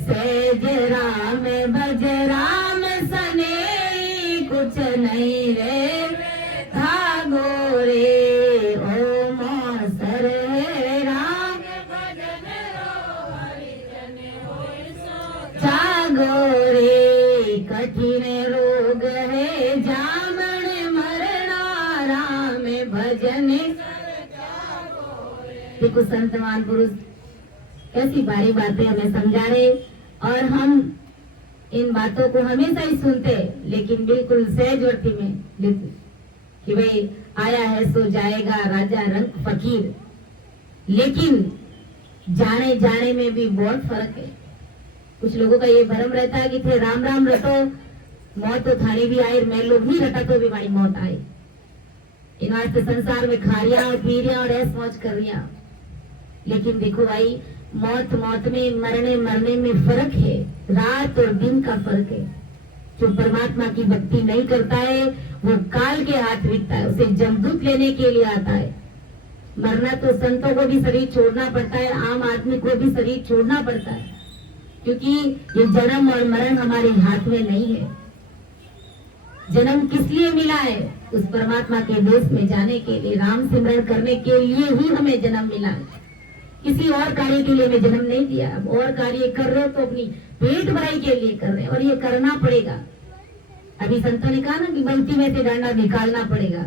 सेज राम भज राम सने कुछ नहीं रे धागो रे ओ मोसर हे राम भजन रो हरिजन होए सो जागो रे कठिन रोग है जामन मरणा राम भजन देखो संत महापुरुष कैसी बारी बातें हमें समझा रहे और हम इन बातों को हमेशा ही सुनते लेकिन बिल्कुल सहजवर्ती में लिखते कि भाई आया है सो जाएगा राजा रंग फकीर, लेकिन जाने जाने में भी बहुत फर्क है। कुछ लोगों का ये भ्रम रहता है कि थे राम राम रटो मौत तो थाने भी आई, मैं लोग नहीं रटा तो भी हमारी मौत आई। इन वास्ते संसार में खारिया और पीरिया और ऐस मौज कर रिया, लेकिन देखो भाई मौत मौत में मरने मरने में फर्क है, रात और दिन का फर्क है। जो परमात्मा की भक्ति नहीं करता है वो काल के हाथ बिकता है, उसे जमदूत लेने के लिए आता है। मरना तो संतों को भी शरीर छोड़ना पड़ता है, आम आदमी को भी शरीर छोड़ना पड़ता है, क्योंकि ये जन्म और मरण हमारे हाथ में नहीं है। जन्म किस लिए मिला है? उस परमात्मा के देश में जाने के लिए, राम सिमरन करने के लिए ही हमें जन्म मिला है। किसी और कार्य के लिए हमें जन्म नहीं दिया। अब और कार्य कर रहे हो तो अपनी पेट भराई के लिए कर रहे हैं और ये करना पड़ेगा। अभी संतों ने कहा ना कि बंसी में से डंडा निकालना पड़ेगा,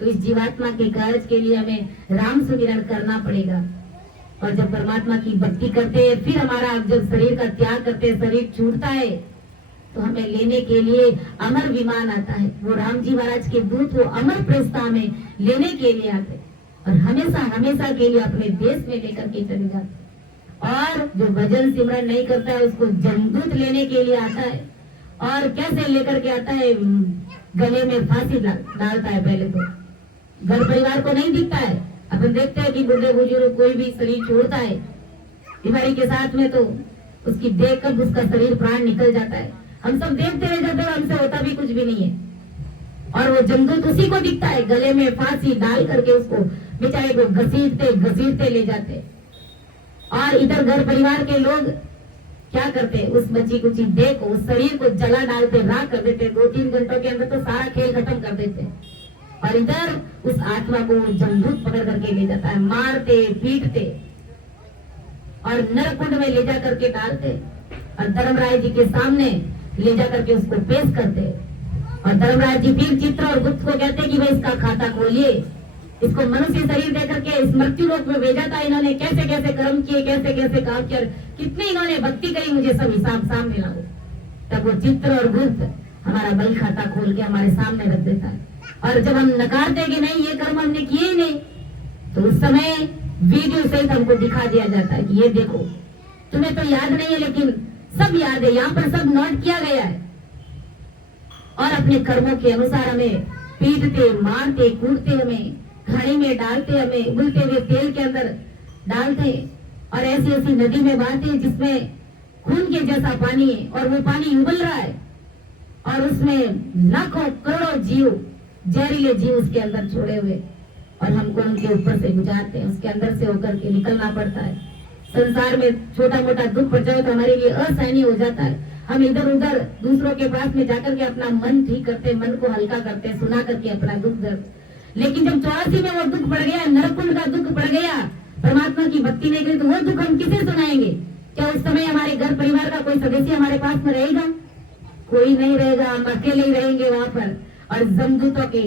तो इस जीवात्मा के कार्य के लिए हमें राम सुमिरन करना पड़ेगा। और जब परमात्मा की भक्ति करते हैं, फिर हमारा जब शरीर का त्याग करते हैं, शरीर छूटता है, तो हमें लेने के लिए अमर विमान आता है। वो राम जी महाराज के दूत वो अमर प्रस्ता में लेने के लिए आते हैं और हमेशा हमेशा के लिए अपने देश में लेकर के चले जाते। और जो भजन सिमरन नहीं करता है उसको जमदूत लेने के लिए आता है। और कैसे लेकर के आता है? गले में फांसी डालता है। पहले तो घर परिवार को नहीं दिखता है। अपन देखते हैं कि बुढ़े बुजुर्ग कोई भी शरीर छोड़ता है बीमारी के साथ में, तो उसकी देख कर उसका शरीर प्राण निकल जाता है। हम सब देखते रह जाते हैं, हमसे होता भी कुछ भी नहीं है। और वो जमदूत उसी को दिखता है, गले में फांसी डाल करके उसको बेचारे को घसीटते घसीटते ले जाते। और इधर घर परिवार के लोग क्या करते? उस बच्ची कुची देख उस शरीर को जला डालते, राख कर देते। 2-3 घंटों के अंदर तो सारा खेल खत्म कर देते। और इधर उस आत्मा को जमदूत पकड़ करके ले जाता है, मारते पीटते और नरकुंड में ले जा करके डालते और धर्मराय जी के सामने ले जा करके उसको पेश करते। और धर्मराज जी फिर चित्र और गुप्त को कहते कि भाई इसका खाता खोलिए, इसको मनुष्य शरीर देकर के इस मृत्यु लोक में भेजा था। इन्होंने कैसे कैसे कर्म किए, कैसे कैसे काम किया, कितनी इन्होंने भक्ति करी, मुझे सब हिसाब सामने लाओ। तब वो चित्र और गुप्त हमारा बल खाता खोल के हमारे सामने रख देता है। और जब हम नकारते कि नहीं ये कर्म हमने किए ही नहीं, तो उस समय वीडियो सहित हमको दिखा दिया जाता है कि ये देखो, तुम्हें तो याद नहीं है लेकिन सब याद है, यहाँ पर सब नोट किया गया है। और अपने कर्मों के अनुसार हमें पीटते मारते कूटते, हमें घड़ी में डालते, हमें उबलते हुए तेल के अंदर डालते और ऐसी ऐसी नदी में बहाते जिसमें खून के जैसा पानी है और वो पानी उबल रहा है और उसमें लाखों करोड़ों जीव, जहरीले जीव उसके अंदर छोड़े हुए, और हमको उनके ऊपर से गुजारते हैं, उसके अंदर से होकर के निकलना पड़ता है। संसार में छोटा मोटा दुख पड़ जाए तो हमारे लिए असहनीय हो जाता है। हम इधर उधर दूसरों के पास में जाकर के अपना मन ठीक करते, मन को हल्का करते, सुना करके अपना दुख दर्द। लेकिन जब 84 में वो दुख पड़ गया, नरकुंड का दुख पड़ गया, परमात्मा की भक्ति नहीं करी, तो वो दुख हम किसे सुनाएंगे? क्या उस समय हमारे घर परिवार का कोई सदस्य हमारे पास में रहेगा? कोई नहीं रहेगा, हम अकेले ही रहेंगे वहां पर। और जमदूतों के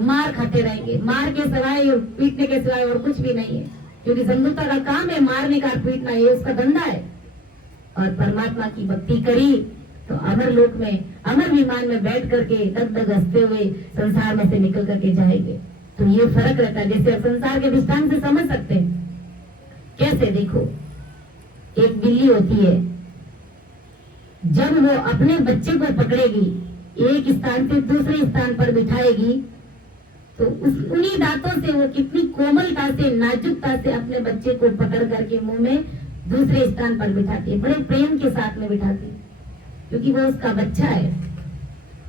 मार खाते रहेंगे। मार के सिवाय, पीटने के सिवाय और कुछ भी नहीं है, क्योंकि संगुप्ता का काम है मारने का, पीटना, ये उसका धंधा है। और परमात्मा की भक्ति करी तो अमर लोक में, अमर विमान में बैठ करके दग दग हंसते हुए संसार में से निकल करके जाएंगे। तो ये फर्क रहता है, जैसे आप संसार के दृष्टांत से समझ सकते हैं। कैसे? देखो, एक बिल्ली होती है, जब वो अपने बच्चे को पकड़ेगी, एक स्थान से दूसरे स्थान पर बिठाएगी, तो उन्हीं दांतों से वो कितनी कोमलता से, नाजुकता से अपने बच्चे को पकड़ करके मुंह में दूसरे स्थान पर बिठाती है, बड़े प्रेम के साथ में बिठाती है, क्योंकि वो उसका बच्चा है।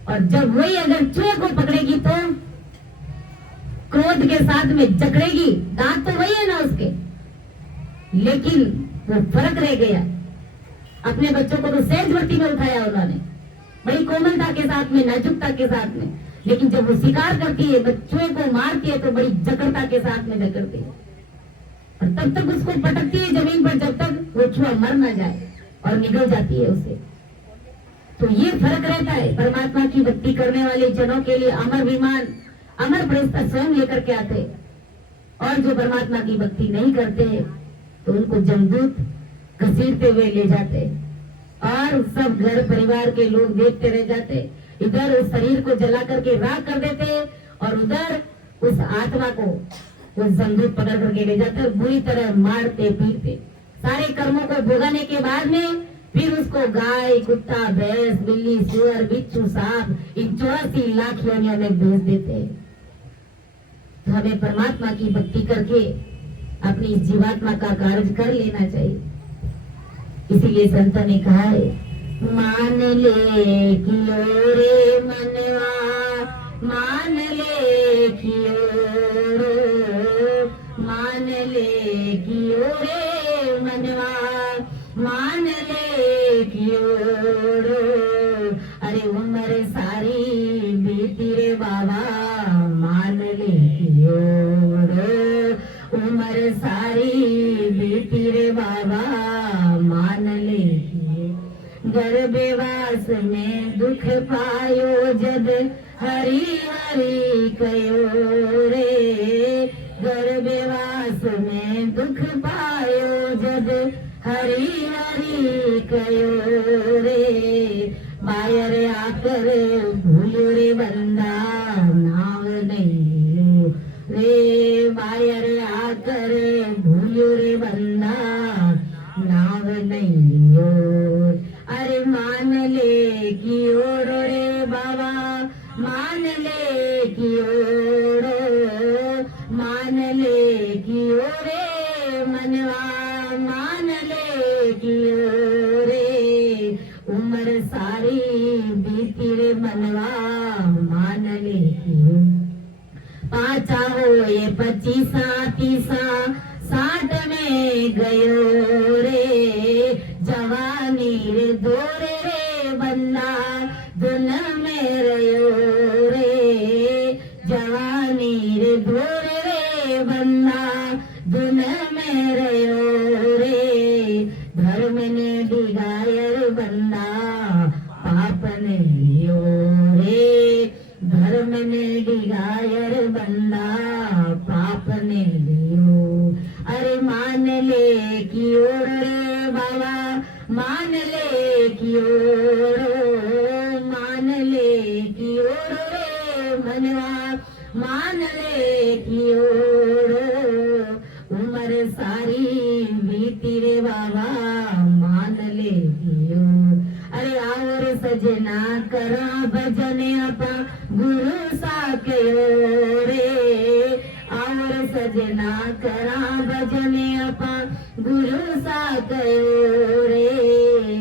और जब वही अगर चूहे को पकड़ेगी तो क्रोध के साथ में जकड़ेगी, दांत तो वही है ना उसके, लेकिन वो फर्क रह गया। अपने बच्चों को तो सहज भर्ती में उठाया उन्होंने, बड़ी कोमलता के साथ में, नाजुकता के साथ में, लेकिन जब वो शिकार करती है, बच्चों को मारती है, तो बड़ी जकड़ता के साथ में जकड़ती है, और तब तक उसको पटकती है जमीन पर जब तक वो चूहा मर ना जाए, और निकल जाती है उसे। तो ये फर्क रहता है। परमात्मा की भक्ति करने वाले जनों के लिए अमर विमान, अमर फरिश्ता स्वयं लेकर के आते, और जो परमात्मा की भक्ति नहीं करते तो उनको जमदूत घसीटते हुए ले जाते, और सब घर परिवार के लोग देखते रह जाते। इधर उस शरीर को जला करके राख कर देते, और उधर उस आत्मा को वो जमदूत पकड़ करके ले जाते और बुरी तरह मारते पीटते। सारे कर्मों को भोगने के बाद में फिर उसको गाय, कुत्ता, भैंस, बिल्ली, सुअर, बिच्छू, सांप, इन 84 लाख योनियों में भेज देते। तो हमें परमात्मा की भक्ति करके अपनी जीवात्मा का कार्य कर लेना चाहिए। इसीलिए संतों ने कहा है, मान ले कियो रे मनवा, मान ले कियो रो, मान ले कियो रे मनवा, मान ले कियो रो। अरे उम्र सारी बीती रे बाबा, मान ले कियो रो, उम्र सारी बीती रे बाबा, मान ले कियो। गर्भवास में दुख पायो जद, हरि हरि कयो रे। गर्भवास में दुख पायो जद, हरि हरि कयो रे। बायर आकर भूलो रे बंदा, नाम नहीं लो रे। बायर आकर भूलो रे बंदा, नाम नहीं लो। अरे मान ले की ओर रे बाबा, मान ले की ओर, मान ले की ओरे मनवा, मान ले की ओरे। उम्र सारी बीती रे मनवा, मान ले की। पाचा हो ये 25 30 60 में गयो रे। जवानी रे दोरे रे बंदा, दुन में रयो रे। जवानी रे दोरे रे बंदा, दुन में रयो रे। धर्म ने डिगायर बंदा, पाप ने लियो रे। धर्म ने डिगायर बंदा, पाप ने लियो। अरे मान ले की ओर रे बाबा, मान ले की ओर, मान ले की ओर रे मनवा, मान ले की ओर। उम्र सारी बीती रे बाबा, मान ले की ओर। अरे और सजना करा भजने अपा, गुरु सा कयो रे। और सजना करा भजने अपा, गुरु सा कयो रे।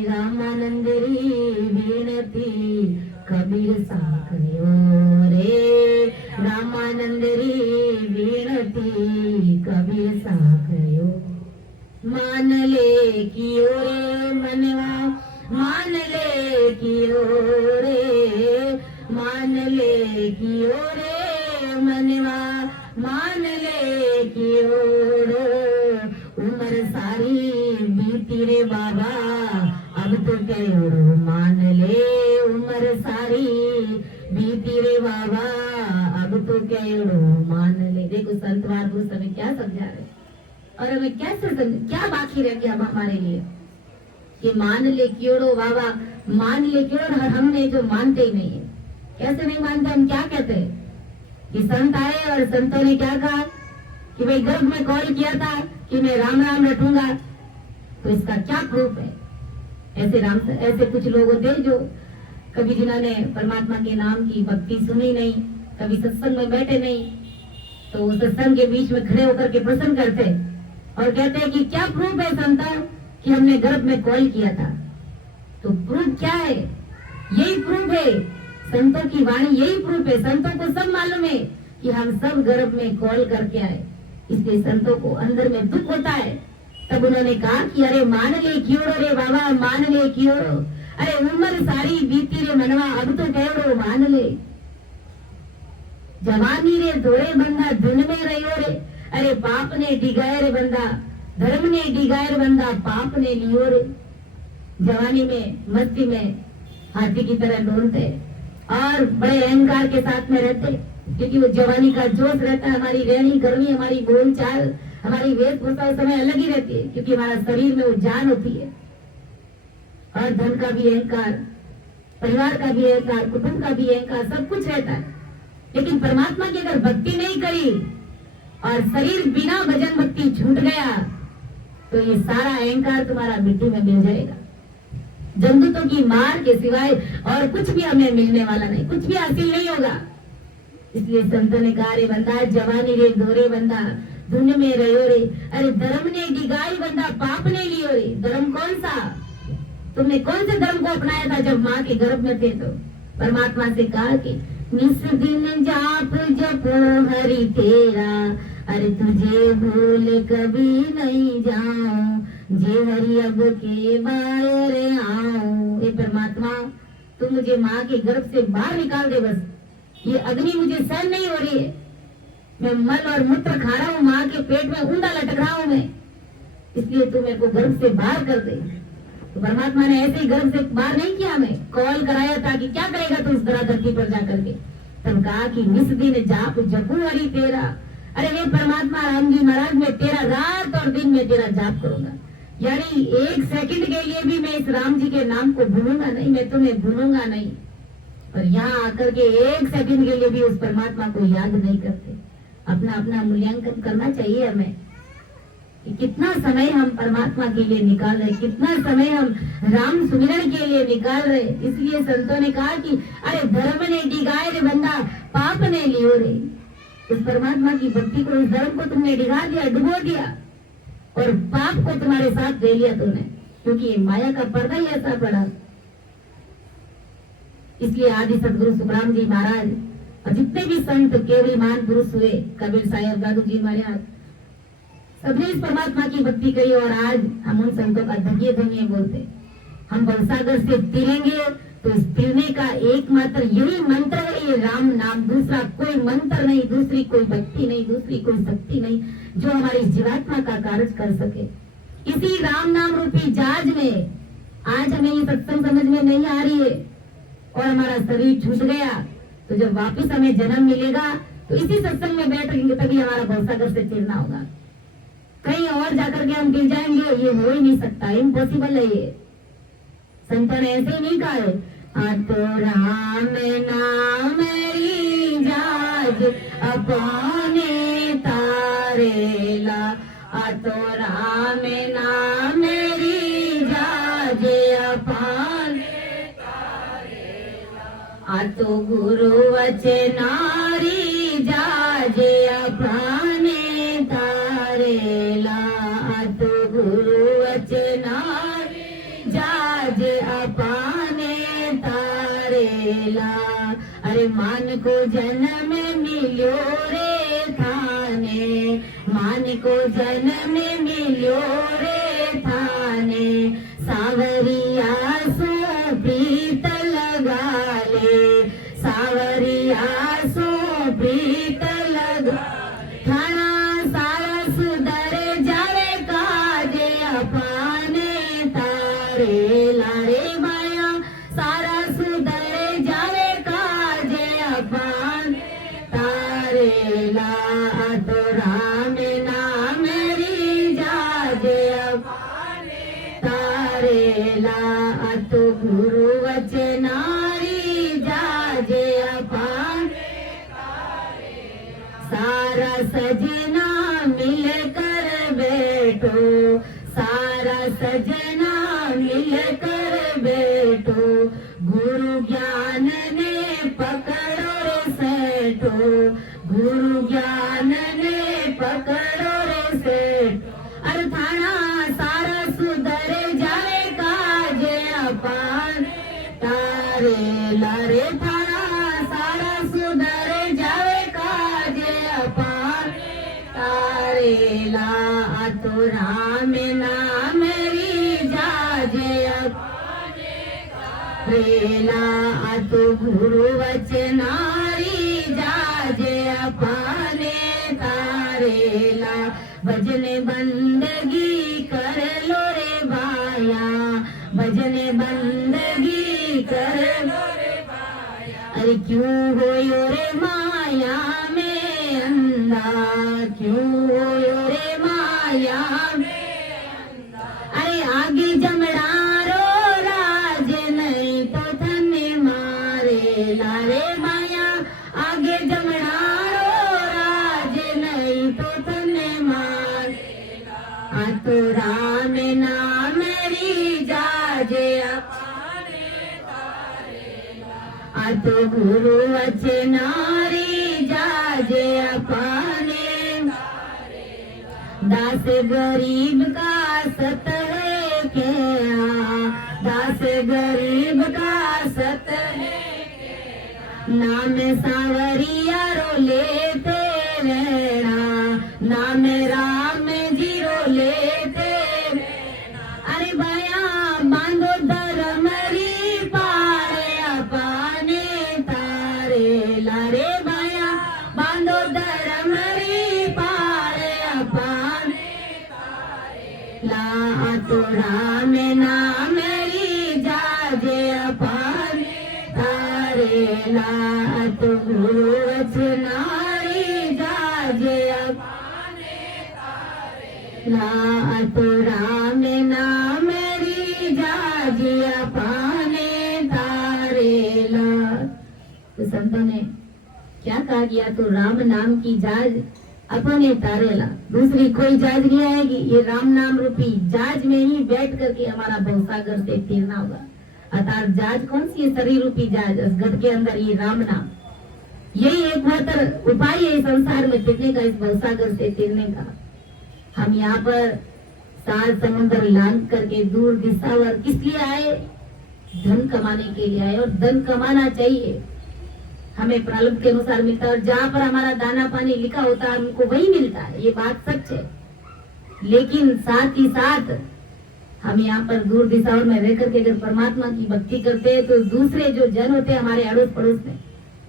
रामानंद री विनती, कबीर सा कयो रे। रामानंद री विनती, कबीर सा कयो। मान ले की ओरे मनवा, मान ले की ओरे, मान ले की ओरे मनवा, मान ले की ओरो। उम्र सारी बीती रे बाबा, अब तो कयो मान ले। उम्र सारी बीती रे बाबा, अब तो कयो देखो संत महापुरुष हमें क्या समझा रहे और हमें कैसे क्या बाकी रह गया हमारे लिए कि मान ले क्योड़ो बाबा, मान ले क्योड़ो, हमने जो मानते ही नहीं है। कैसे नहीं मानते? हम क्या कहते हैं कि संत आए और संतों ने क्या कहा कि भाई गर्भ में कॉल किया था कि मैं राम राम रटूंगा, तो इसका क्या प्रूफ है? ऐसे कुछ लोग होते हैं जो कभी जिन्होंने परमात्मा के नाम की भक्ति सुनी नहीं, कभी सत्संग में बैठे नहीं, तो सत्संग के बीच में खड़े होकर के प्रश्न करते और कहते हैं कि क्या प्रूफ है संतों कि हमने गर्भ में कॉल किया था। तो प्रूफ क्या है? यही प्रूफ है, संतों की वाणी यही प्रूफ है। संतों को सब मालूम है कि हम सब गर्भ में कॉल करके आए, इसलिए संतों को अंदर में दुख होता है। तब उन्होंने कहा कि अरे मान ले क्यों रे बाबा, मान ले क्यों, अरे उम्र सारी बीती रे मनवा, अब तो कहो मान ले। जवानी रे धोड़े बंदा धुन में रहो रे, अरे पाप ने डिगाए रे बंदा, धर्म ने डिगाए रे बंदा, पाप ने लियो रे। जवानी में मस्ती में हाथी की तरह डोलते और बड़े अहंकार के साथ में रहते, क्योंकि वो जवानी का जोश रहता है। हमारी रहनी करनी, हमारी बोलचाल, हमारी वेशभूषा उस समय अलग ही रहती है, क्योंकि हमारा शरीर में वो जान होती है। और धन का भी अहंकार, परिवार का भी अहंकार, कुटुंब का भी अहंकार, सब कुछ रहता है। लेकिन परमात्मा की अगर भक्ति नहीं करी और शरीर बिना भजन भक्ति छूट गया, तो ये सारा अहंकार तुम्हारा मिट्टी में मिल जाएगा। जंतुओं की मार के सिवाय और कुछ भी हमें मिलने वाला नहीं, कुछ भी हासिल नहीं होगा। इसलिए संतों ने कहा रे बंदा, जवानी रे धोरे बंदा, धुन में रहो रे, अरे धर्म ने डिगाई बंदा, पाप ने लियो रे। धर्म कौन सा? तुमने कौन से धर्म को अपनाया था जब माँ के गर्भ में थे? तो परमात्मा से कहा कि निस दिन जाप जपो हरि तेरा, अरे तुझे भूल कभी नहीं जाऊं, जे हरि अब के बारे आओ। ये परमात्मा, तू मुझे माँ के गर्भ से बाहर निकाल दे, बस ये अग्नि मुझे सहन नहीं हो रही है। मैं मल और मूत्र खा रहा हूँ, माँ के पेट में ऊंधा लटक रहा हूँ मैं, इसलिए तू मेरे को गर्भ से बाहर कर दे। तो परमात्मा ने ऐसे ही गर्भ से बाहर नहीं किया, हमें कॉल कराया था कि क्या करेगा तू इस तरह धरती पर जाकर के। तब कहा कि निस दिन जाप जपू हरि तेरा, अरे हे परमात्मा राम जी महाराज, मैं तेरा रात और दिन में तेरा जाप करूंगा, यानी एक सेकंड के लिए भी मैं इस राम जी के नाम को भूलूंगा नहीं, मैं तुम्हें भूलूंगा नहीं। और यहाँ आकर के एक सेकंड के लिए भी उस परमात्मा को याद नहीं करते। अपना अपना मूल्यांकन करना चाहिए हमें कि कितना समय हम परमात्मा के लिए निकाल रहे, कितना समय हम राम सुमिरन के लिए निकाल रहे। इसलिए संतों ने कहा कि अरे धर्म ने डिगाए रे बंदा, पाप ने लियो रे। उस परमात्मा की भक्ति को, उस धर्म को तुमने डिगा दिया, डुबो दिया, और पाप को तुम्हारे साथ ले लिया तुमने, क्योंकि माया का पर्दा ही ऐसा पड़ा। इसलिए आदि सदगुरु सुखराम जी महाराज और जितने भी संत केवल महान पुरुष हुए, कबीर साहब, दादू जी महाराज, सबने इस परमात्मा की भक्ति करी। और आज हम उन संतों का धन्य धन्य बोलते। हम भवसागर से तिरेंगे तो इस तिरने का एकमात्र यही मंत्र है, ये राम नाम, दूसरा कोई मंत्र नहीं, दूसरी कोई भक्ति नहीं, दूसरी कोई शक्ति नहीं जो हमारी जीवात्मा का कार्य कर सके। इसी राम नाम रूपी जहाज में आज हमें ये सत्संग समझ में नहीं आ रही है और हमारा शरीर छूट गया, तो जब वापिस हमें जन्म मिलेगा तो इसी सत्संग में बैठेंगे, तभी हमारा भवसागर से तिरना होगा। कहीं और जाकर के हम गिर जाएंगे, ये हो ही नहीं सकता, इम्पॉसिबल है ये। संतों ने ऐसे ही नहीं कहा है, तो राम नाम मेरी जाज अपने तारेला, तो राम नाम मेरी जाज अपने तारेला, तो गुरु वचनारी जाज अपने तारेला, तो गुरु वचनारी जाज अपने तारेला। अरे मान को जन्म मिलो रे थाने, मान को जन्म मिलो रे थाने, सावरिया सो प्रीत लगा ले, सावरिया सो प्रीत लगा, थाना सारा सुधर जावे काजे अपने तारेला रे माया, सारा सुधर जावे काजे अपने तारेला। तो राम नाम री जाजे अपाने तारेला तो गुरु वचनारी जाजे अपाने सारा सजना मिल कर बैठो सारा सजना मिल कर बैठो गुरु ज्ञान ने पकड़ो रे सेठो गुरु ज्ञान ने पकड़ो रे सेठ अर्थाना सारा सुधर जाए काजे अपान तारे लारे थाना सारा सुधर जाए काजे अपान तारे ला तो राम नाम री जाजे अपाने रेला तो गुरु वचनारी जाजे अपाने तारेला भजन बंदगी कर लो रे भाया भजन बंदगी कर लो रे भाया अरे क्यों होयो रे माया में अंधा क्यों होयो रे माया में अरे आगे जमड़ारो राज नहीं तो धन्य मारे लारे माया आगे जमड़ारो राज नहीं तो धन्य मारे तो राम नाम री जाजे अपाने तारेला तो गुरु वचनारी जाजे अपाने दास गरीब का सत है क्या दास गरीब का सत है नाम सावरिया रो लेते रहना नाम राम जी रो लेते अरे भया बांधो धर्मरी पारे अपाने तारे लारे भया बांधो धर्मरी पारे अपाने ला तो राम नाम री जाजे अपाने तारेला तो गुरु वचनारी जाजे अपाने तारेला तो राम नाम री जाजे अपाने तारेला तो संतों ने क्या कहा गया तो राम नाम की जाज अपने तारेला दूसरी कोई जाज नहीं आएगी ये राम नाम रूपी जाज में ही बैठ करके हमारा भवसागर से तीरना होगा अर्थात जाज कौन सी है शरीर रूपी जाज इस घट के अंदर ये राम नाम यही एक मात्र उपाय है संसार में टिकने का इस भवसागर से तीरने का हम यहाँ पर सात समुद्र लांग करके दूर दिशावर किस लिए आए धन कमाने के लिए आए और धन कमाना चाहिए हमें प्रारब्ध के अनुसार मिलता है और जहाँ पर हमारा दाना पानी लिखा होता है हमको वही मिलता है ये बात सच है लेकिन साथ ही साथ हम यहाँ पर दूर दिशाओं में रह करके अगर परमात्मा की भक्ति करते हैं तो दूसरे जो जन होते हैं हमारे अड़ोस पड़ोस में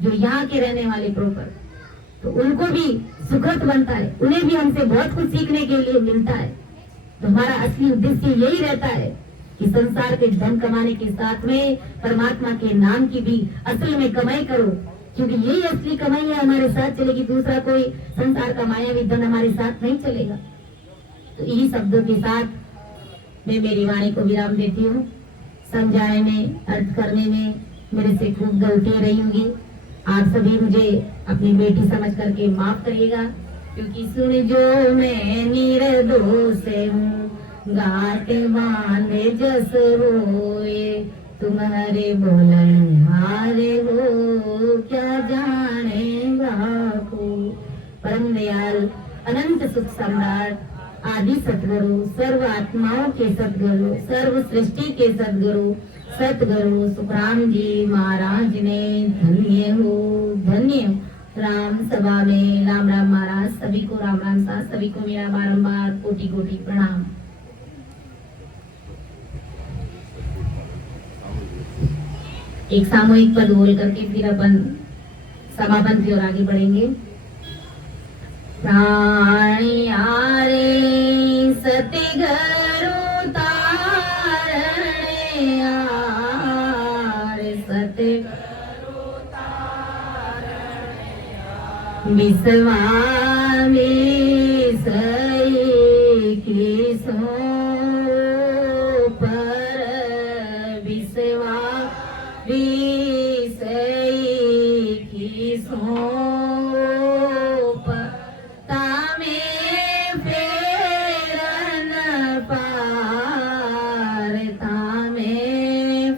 जो यहाँ के रहने वाले प्रोपर तो उनको भी सुखद बनता है उन्हें भी हमसे बहुत कुछ सीखने के लिए मिलता है तो हमारा असली उद्देश्य यही रहता है कि संसार के धन कमाने के साथ में परमात्मा के नाम की भी असल में कमाई करो क्योंकि यही असली कमाई है हमारे साथ चलेगी दूसरा कोई संसार का मायावी धन हमारे साथ नहीं चलेगा तो इन्हीं शब्दों के साथ मैं मेरी वाणी को विराम देती हूँ समझाने में अर्थ करने में मेरे से खूब गलतियां रही होंगी आप सभी मुझे अपनी बेटी समझ करके माफ करिएगा क्योंकि सुन जो मैं निर्दोष हूँ गाते बांधे जस होए तुम्हारे बोलन हारे हो क्या जाने बापू परम दयाल अनंत सुख सम्राट आदि सतगुरु सर्व आत्माओं के सतगुरु सर्व सृष्टि के सतगुरु सतगुरु सुखराम जी महाराज ने धन्य हो राम सभा में राम राम महाराज सभी को राम राम साथ सभी को मेरा बारंबार कोटि कोटि प्रणाम। एक सामूहिक पद बोल करके फिर अपन समापन की ओर आगे बढ़ेंगे। प्राणी आरे सतगुरु तारणे आरे सतगुरु तारणे विश्वामिसई की सो पर विश्वामिसई की सो पर तामे फेरन पार तामे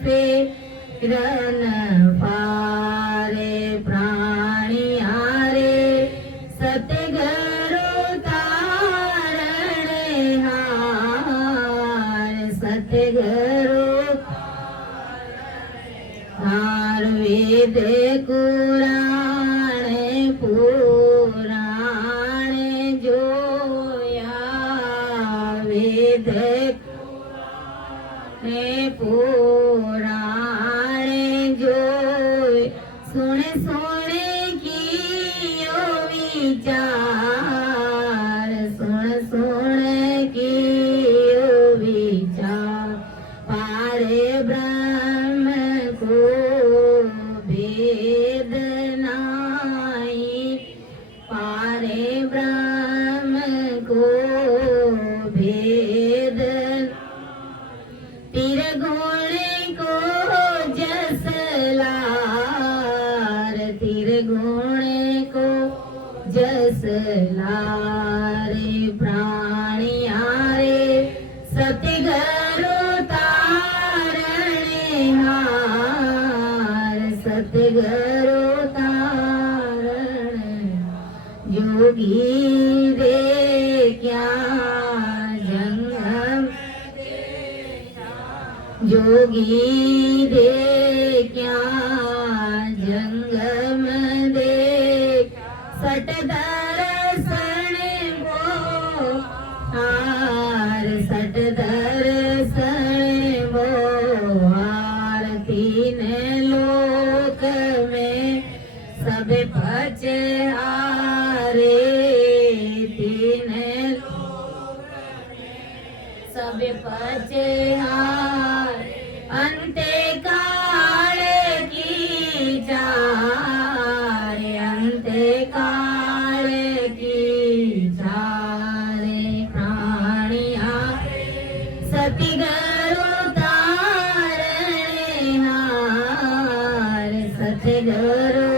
फेरन पारे प्राणियारे सतगुरु तारणे हार सतगुरु हार वेद कुराणे पुराणे जोया वेद पुराणे जोय सुने सुने कियो विचार सुन सुने कियो विचार पारे ब्रह्म को भेद नाई पारे ब्रह्म को भेद तिरगुण को जसलार तिरगुण को जसलारे प्राणियारे सतगुरु तारणे हार सतगुरु तारणे योगी रे क्या जंगम योगी दे क्या जंगम दे सट दर्शन वो हार सट दर्शन वो हार तीन लोक में सब पच हारे तीन सब पच हार अंते काल की चारे अंते काल की चारे प्राणिया सतगुरु तारणे हार सतगुरु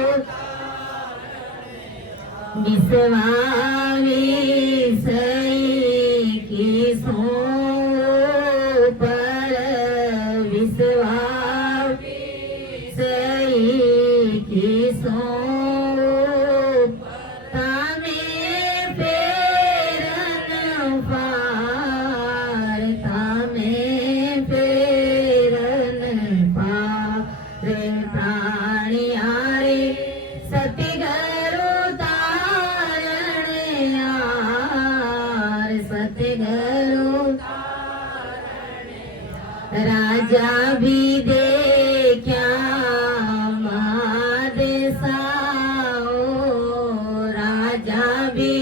विश्वामिसई की सो पर विश्वामिसई की सो तामे फेरन पार तामे फेरन पार प्राणियारे सतगुरु तारणे हार सतगुरु राजा भी देखा माद साओ राजा भी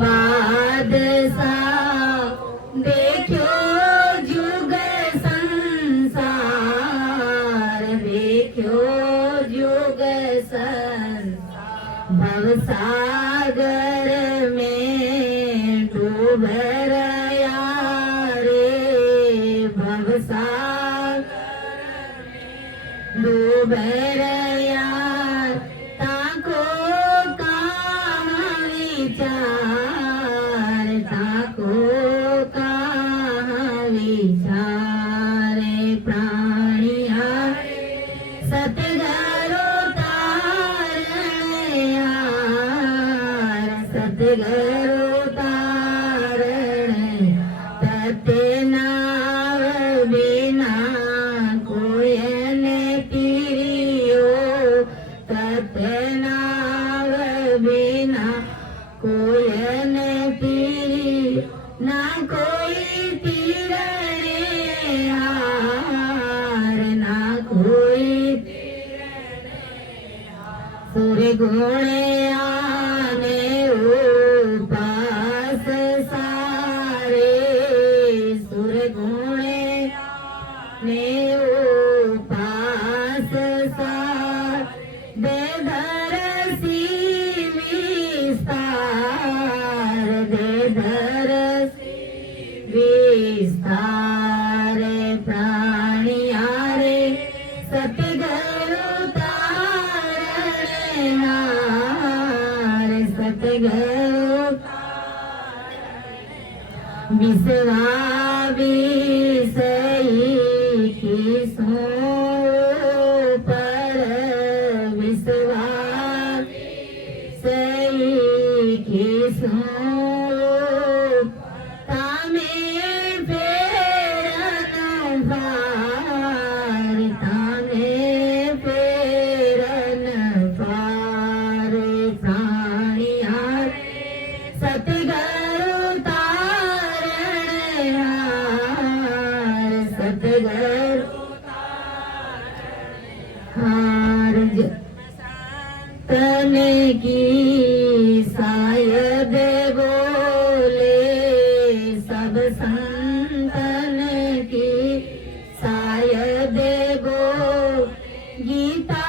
माद साओ देखो जुग संसार देखो जुग संसार भवसागर में डूब रया रे भवसागर डूब रया ताको कहाँ विचार ताको कहाँ विचारे प्राणिया सतगुरु तारणे हार सतगुरु तारणे तते नाव बिना कोई न तिरियो तते नाव बिना कोई न तिरियो ना कोई तिरणे हार ना कोई सूर्य गुणे आने उपास सारे सूर्य गुणे ने उपास सार बेधर सतगुरु विसवा विसई की सो पर विसवा सई की सो तामे फेरन पार तामे फेरन पार प्राणियार सतगुरु तारण हार सतगुरु हार तन की शायद बोले सब संतन की शायद बो गीता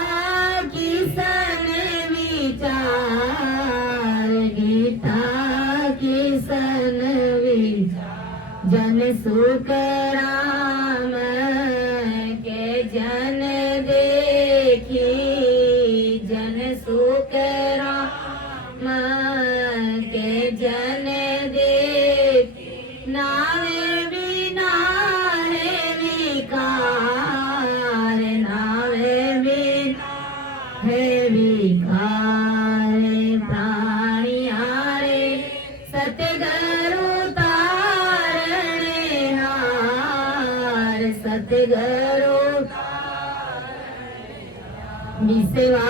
की सन विचार गीता की सन विचार जन सुख राम के जन देखी जन सुख राम के जन देख नावे बिना है विकार नावे बिना है विकार प्राणियारे सतगुरु तारण हार सतगुरु विसवा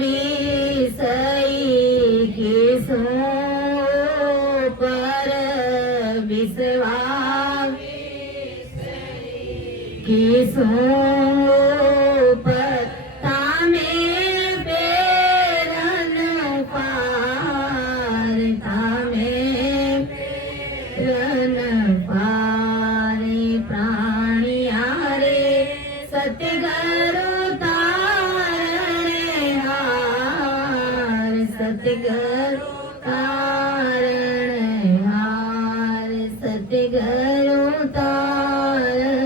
विसई की सो पर विसवा की सो पर तामे फेरन पार तामे फेरन पार प्राणियारे सतगुरु सतगुरु तारण हार सतगुरु तारण